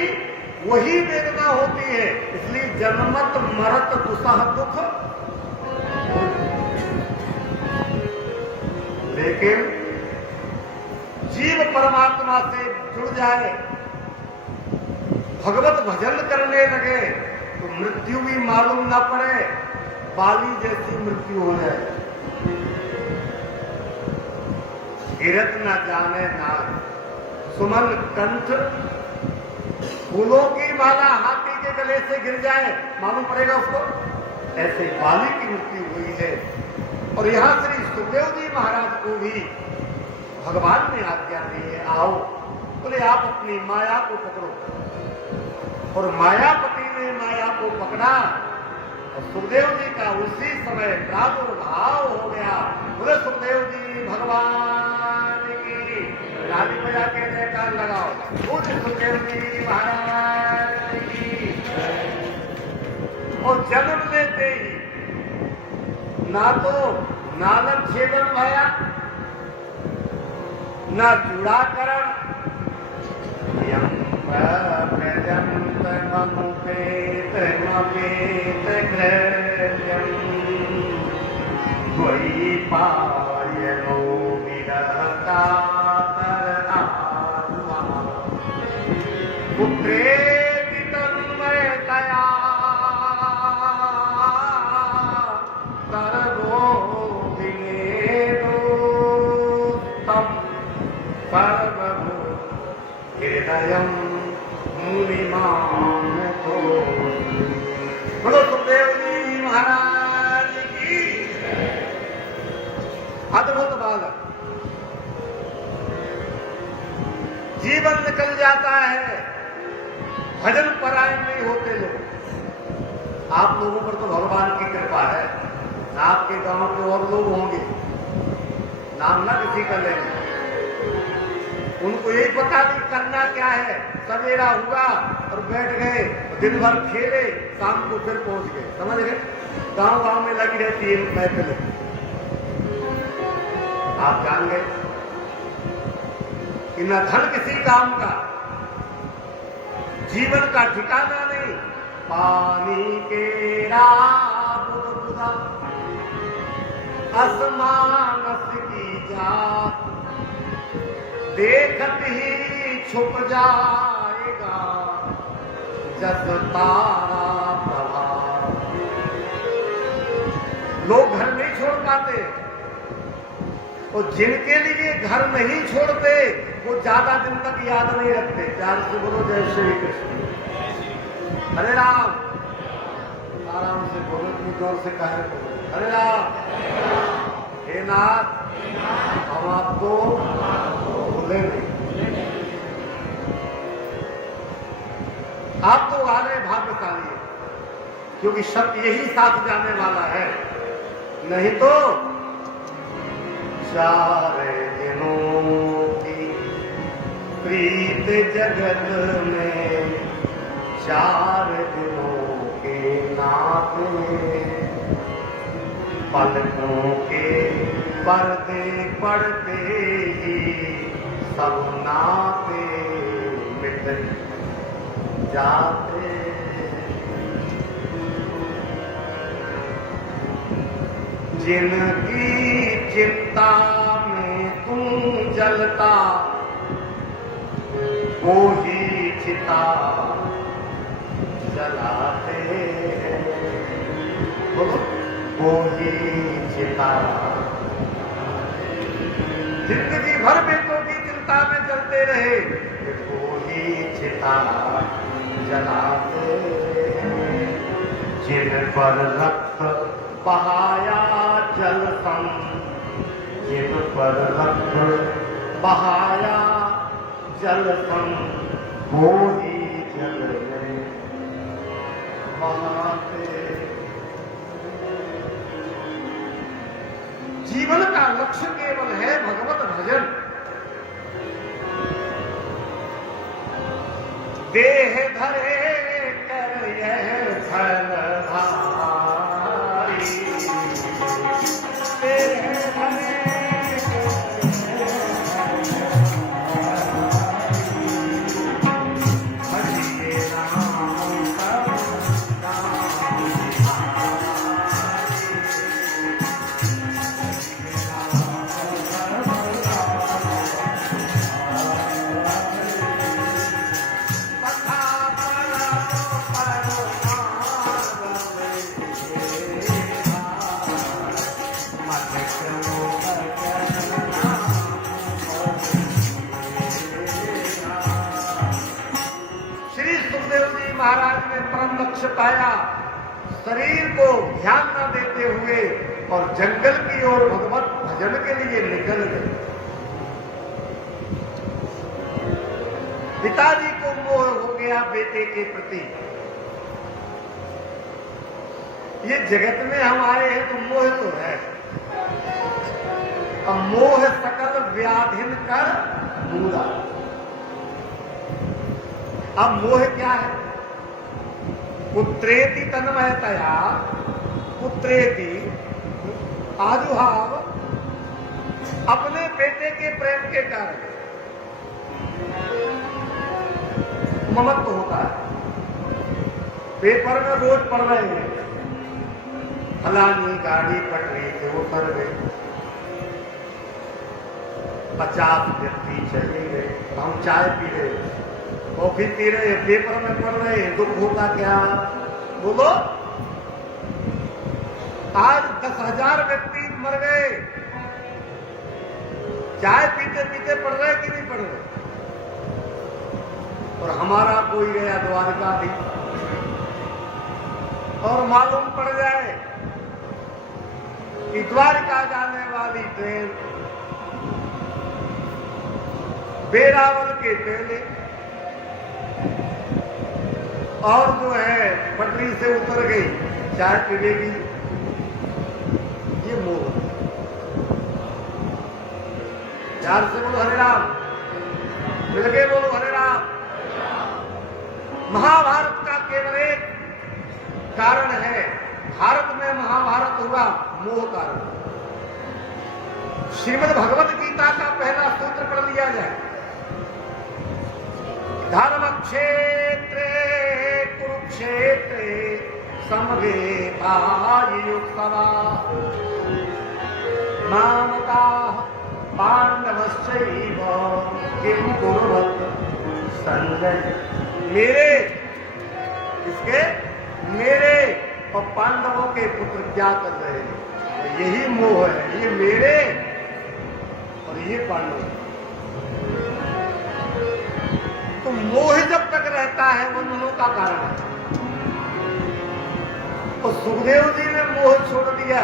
वही वेदना होती है। इसलिए जन्मत मरत दुसह दुख। लेकिन जीव परमात्मा से जुड़ जाए, भगवत भजन करने लगे, तो मृत्यु भी मालूम ना पड़े, बाली जैसी मृत्यु हो जाए। गिरत न जाने नाग सुमन कंठ, फूलों की माला हाथी के गले से गिर जाए, मालूम पड़ेगा उसको। ऐसे बाली की मृत्यु हुई है। और यहां श्री सुखदेव जी महाराज को भी भगवान ने आज्ञा दी है, आओ। बोले आप अपनी माया को पकड़ो, और मायापति ने माया को पकड़ा, और सुखदेव जी का उसी समय प्रादुर्भाव हो गया। बोले सुखदेव जी भगवान की ताली बजा के जयकार लगाओ। पूज्य सुखदेव जी महाराज की। और जन्म लेते ही ना तो नालक छेदन भया, न चूड़ाकरण, प्रजंत ममुपेत मपेत ग्रह्यं त्वयि पायनो विरहता तरआत्मा पुत्रेति तन्मयतया सर्वो विनेदोत्तम सर्वभूत हृदयं मुनिमान को। बोलो सुखदेव जी महाराज की। अद्भुत बालक, जीवन निकल जाता है, भजन परायण नहीं होते लोग। आप लोगों पर तो भगवान की कृपा है, आपके गांव के और लोग होंगे, नाम ना किसी का लेंगे, उनको यही पता नहीं करना क्या है। सवेरा हुआ और बैठ गए, दिन भर खेले, शाम को फिर पहुंच गए। समझ गए, गांव गांव में लगी रहती है महफिल। आप जान गए कि न धन किसी काम का, जीवन का ठिकाना नहीं। पानी के बुदा असमानस की जात, देखत ही छुप जाएगा जस तारा प्रभात। लोग घर नहीं छोड़ पाते, और जिनके लिए घर नहीं छोड़ते वो ज्यादा दिन तक याद नहीं रखते। प्यार से बोलो जय श्री कृष्ण, हरे राम। आराम से बोलो, इतनी जोर से कहे हरे राम। हे नाथ, हम आपको भूले नहीं। आप तो आ रहे भाग्यशाली है, क्योंकि सत्य यही साथ जाने वाला है। नहीं तो 4 दिनों की प्रीत जगत में, 4 दिनों के नाम पे पलकों के पर्दे पड़ते ही सब नाते मिट जाते। जिनकी चिंता में तू जलता वो ही चिता जलाते हैं, वो ही चिता। जिंदगी भर बेटों की चिंता में चलते रहे, वो ही चिता जलाते हैं। जिन पर रक्त बहाया जल संग, जिन पर रक्त बहाया जल संग, वो ही जल में बहाते। जीवन का लक्ष्य केवल है भगवत भजन। देह धरे कर यह फल भारी, देह धरे महाराज ने परम लक्ष्य पाया, शरीर को ध्यान न देते हुए और जंगल की ओर भगवत भजन के लिए निकल गए। पिताजी को मोह हो गया बेटे के प्रति। ये जगत में हम आए हैं तो मोह तो है, अब मोह सकल व्याधिन कर मूला। अब मोह क्या है? पुत्रेति तन्मयतया, पुत्रेति आजुहाव, अपने बेटे के प्रेम के कारण ममत्व होता है। पेपर में रोज पढ़ रहे हैं, फलानी गाड़ी पटरी से उतर गई, 50 व्यक्ति चले गए, हम चाय पी रहे, कॉफी पी रहे, पेपर में पढ़ रहे, दुख होता क्या? बोलो, आज 10,000 व्यक्ति मर गए, चाय पीते पीते पढ़ रहे कि नहीं पढ़ रहे? और हमारा कोई गया द्वारकाधीश और मालूम पड़ जाए कि द्वारका जाने वाली ट्रेन बेरावल के पहले और जो है पटरी से उतर गई, चाय पीलेगी। ये मोह। प्यार से बोलो हरे राम, मिलके बोलो हरे राम। महाभारत का केवल एक कारण है, भारत में महाभारत हुआ मोह कारण। श्रीमद् भगवत गीता का पहला सूत्र पढ़ लिया जाए, धर्म क्षेत्रे कुरुक्षेत्रे समवेतायुत्सवा मामकाः पांडवश्चैव किं कुर्वत संजय। मेरे इसके मेरे और पांडवों के पुत्र क्या कर रहे हैं? यही मोह है, ये मेरे और ये पांडव। तो मोह जब तक रहता है वो दोनों का कारण है। तो सुखदेव जी ने मोह छोड़ दिया।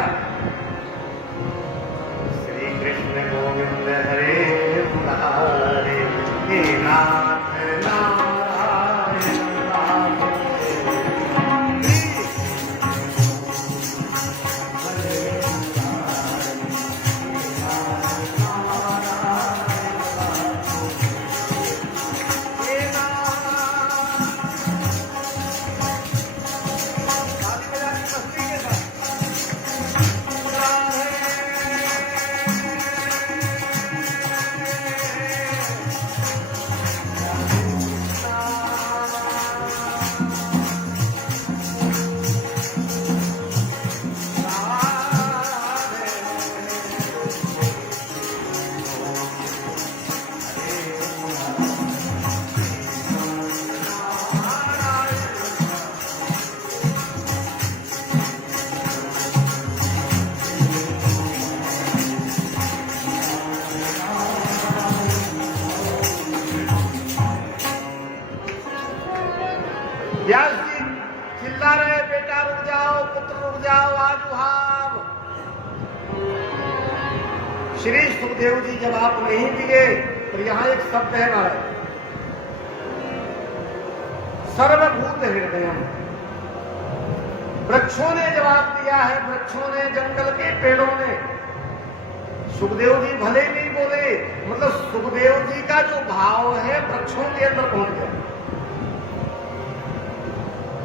श्री कृष्ण गोविंद हरे मुरारे, हे नाथ नारायण नाथ। श्री सुखदेव जी जवाब नहीं दिए तो यहां एक शब्द है महाराज, सर्वभूत हृदयम। वृक्षों ने जवाब दिया है, वृक्षों ने, जंगल के पेड़ों ने। सुखदेव जी भले नहीं बोले, मतलब सुखदेव जी का जो भाव है वृक्षों के अंदर पहुंच गया,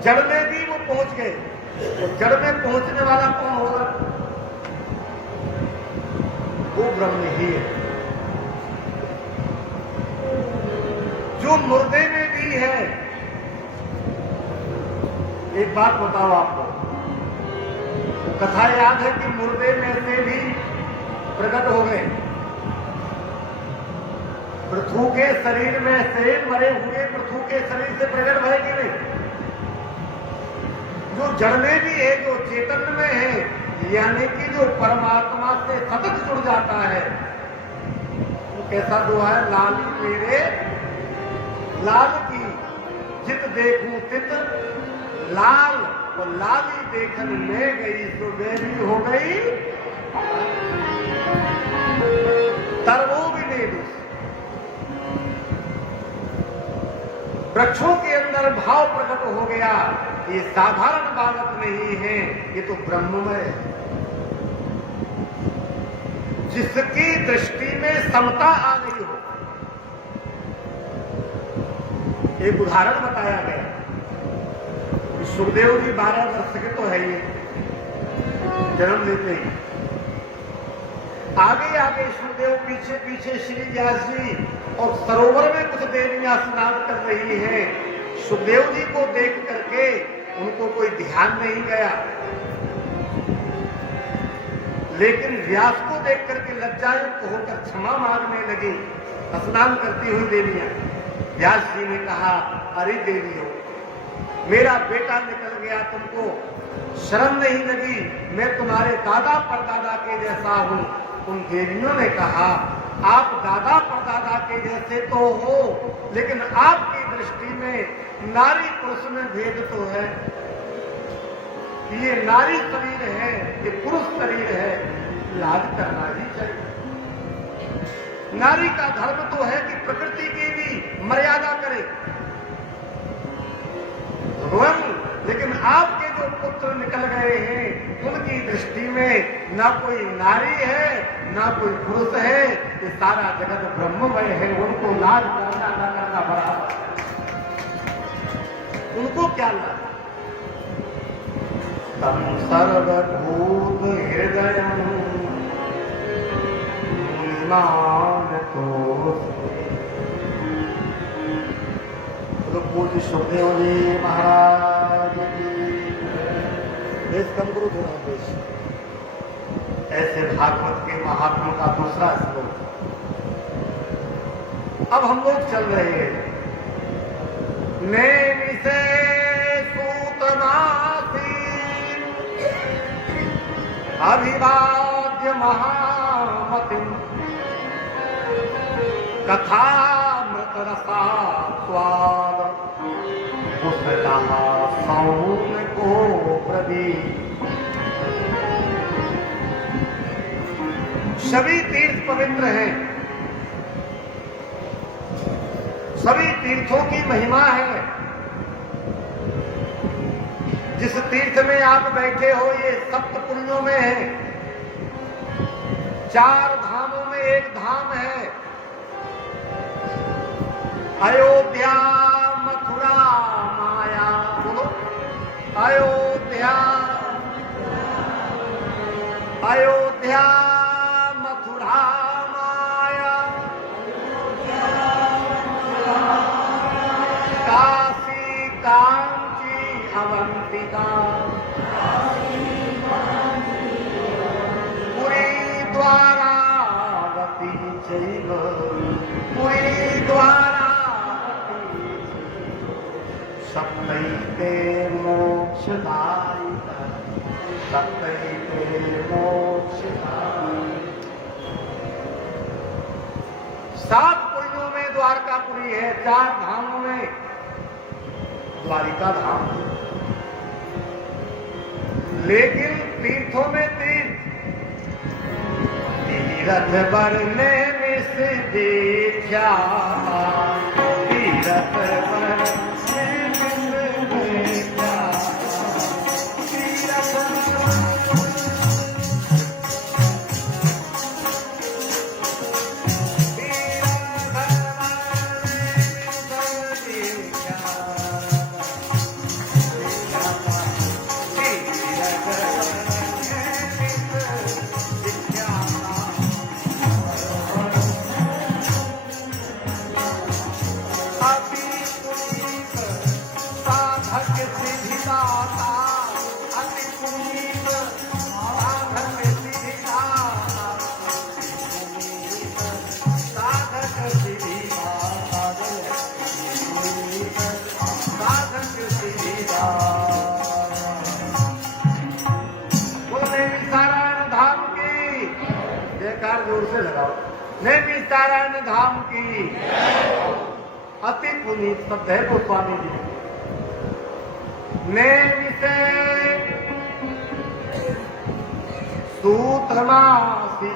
जड़ में भी वो पहुंच गए। तो जड़ में पहुंचने वाला कौन होगा? वो ब्रह्म ही है। जो मुर्दे में भी है, एक बात बताओ आपको, कथा याद है कि मुर्दे में से भी प्रकट हो गए। पृथु के शरीर में से मरे हुए पृथु के शरीर से प्रकट भय कि नहीं? जो जड़ में भी है, जो चेतन में है, यानी कि जो परमात्मा से सतत जुड़ जाता है, वो कैसा दुआ है? लाली मेरे लाल की जित देखूं तित लाल, वो लाली देखन में गई सो बेबी हो गई तरवो भी नहीं दूस। वृक्षों के अंदर भाव प्रकट हो गया। ये साधारण बालक नहीं है, ये तो ब्रह्ममय है, जिसकी दृष्टि में समता आ गई हो। एक उदाहरण बताया गया, सुखदेव जी 12 वर्ष के तो है ही, जन्म लेते ही। आगे आगे सुखदेव, पीछे पीछे श्री व्यास जी, और सरोवर में कुछ देवियां स्नान कर रही हैं। सुखदेव जी को देख करके उनको कोई ध्यान नहीं गया, लेकिन व्यास को देख करके लज्जायुक्त होकर क्षमा मांगने लगी स्नान करती हुई देवियां। व्यास जी ने कहा, अरे देवियों, मेरा बेटा निकल गया, तुमको शर्म नहीं लगी? मैं तुम्हारे दादा परदादा के जैसा हूं। उन देवियों ने कहा, आप दादा परदादा के जैसे तो हो, लेकिन आपकी दृष्टि में नारी पुरुष में भेद तो है। ये नारी शरीर है, ये पुरुष शरीर है, लाज करना ही चाहिए। नारी का धर्म तो है कि प्रकृति की भी मर्यादा करे, लेकिन आपके जो पुत्र निकल गए हैं, उनकी दृष्टि में ना कोई नारी है, ना कोई पुरुष है, ये सारा जगत ब्रह्ममय है। उनको लाज करना ना करना बराबर, उनको क्या लाज? तम सर्वभूत हृदय तो पूज्य सुखदेव जी महाराज देश कम गुरु थे देश। ऐसे भागवत के महात्मा का दूसरा श्लोक। अब हम लोग चल रहे हैं। नेमिसे सूतमासी अभिवाद्य महामतिम कथा मृत रसा स्वाद सौन को प्रदीप। सभी तीर्थ पवित्र हैं, सभी तीर्थों की महिमा है। जिस तीर्थ में आप बैठे हो, ये सप्त पुण्यों में है। 4 धामों में एक धाम है अयोध्या, मथुरा, माया। बोलो, अयोध्या, अयोध्या, मथुरा, माया, काशी, कांची, अवंतिका, पुरी, द्वारावती चैव, पुरी, द्वारा सप्तैते मोक्षदायिका, सप्तैते मोक्षदायिका। 7 पुरियों में द्वारकापुरी है, 4 धामों में द्वारिका धाम। लेकिन तीर्थों में तीर्थ तीरथ बरने मिस देखा, तीरथ बरने मिस देखा, तीरथ जोर से लगाओ। नेमी नारायण धाम की अति पुनीत शब्द है गोस्वामी जी। नेमी से सूत्रमासी,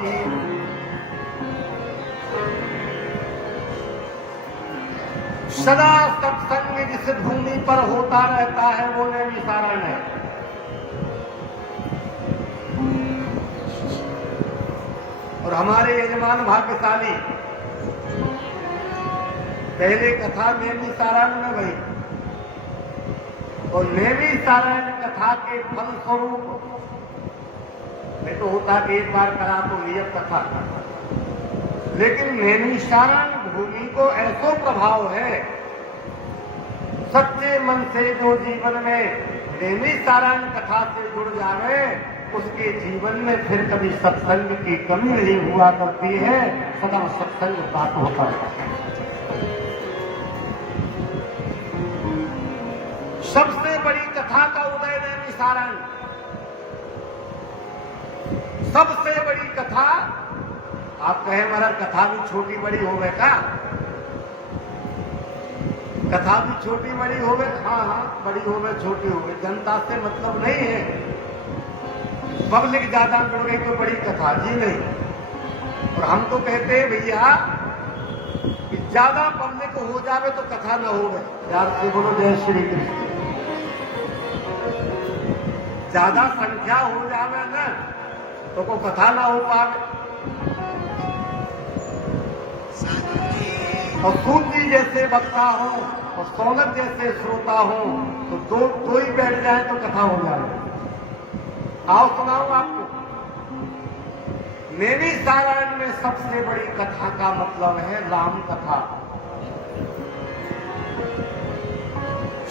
सदा सत्संग जिस भूमि पर होता रहता है वो नेमी नारायण है। और हमारे यजमान भाग्यशाली, पहले कथा नेमी नारायण में गई और नेमी नारायण कथा के फल स्वरूप नहीं तो होता कि एक बार करा तो नियत कथा, लेकिन नेमी नारायण भूमि को ऐसो प्रभाव है, सच्चे मन से जो जीवन में नेमी नारायण कथा से जुड़ जावे उसके जीवन में फिर कभी सत्संग की कमी नहीं हुआ करती है, सदा सत्संग प्राप्त होता है। सबसे बड़ी कथा का उदय नेमी नारायण, सबसे बड़ी कथा। आप कहे महाराज कथा भी छोटी बड़ी हो गए का? कथा भी छोटी बड़ी हो गए, हाँ हाँ बड़ी हो गए छोटी हो गई, जनता से मतलब नहीं है। पब्लिक ज्यादा बढ़ गई तो बड़ी कथा जी नहीं। और हम तो कहते हैं भैया कि ज्यादा पब्लिक हो जावे तो कथा न हो गए। यार से बोलो जय श्री कृष्ण। ज्यादा संख्या हो जावे ना तो को कथा ना हो पावे। और सूत जी जैसे वक्ता हो और सौनक जैसे श्रोता हो तो दो ही बैठ जाए तो कथा हो जाए। आओ सुनाऊं आपको। नेमी नारायण में सबसे बड़ी कथा का मतलब है राम कथा।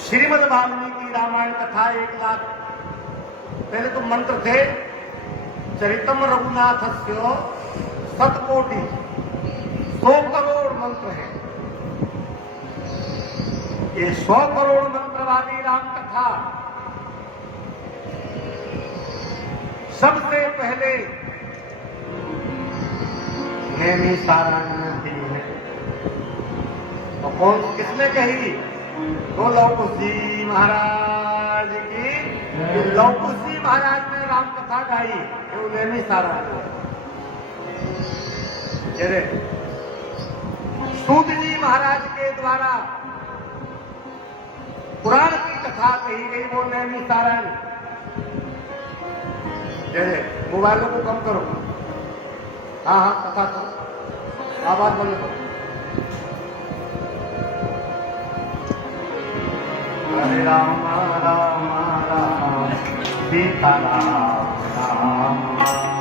श्रीमद् वाल्मीकि रामायण कथा 1 लाख पहले तो मंत्र थे। चरितम रघुनाथस्य शतकोटि 100 करोड़ मंत्र है। ये 100 करोड़ मंत्र वाली राम कथा सबसे पहले नेमी नारायण ने दी है। तो कौन किसने कही? तो लव कुश जी महाराज की। लव कुश जी महाराज ने राम कथा गाई, वो नेमी नारायण। सूत जी महाराज के द्वारा पुराण की कथा कही गई, वो नेमी नारायण। मोबाइलों को कम करो। हाँ हाँ कथा करो, आवाज बंद करो। हरे राम राम राम सीता राम राम।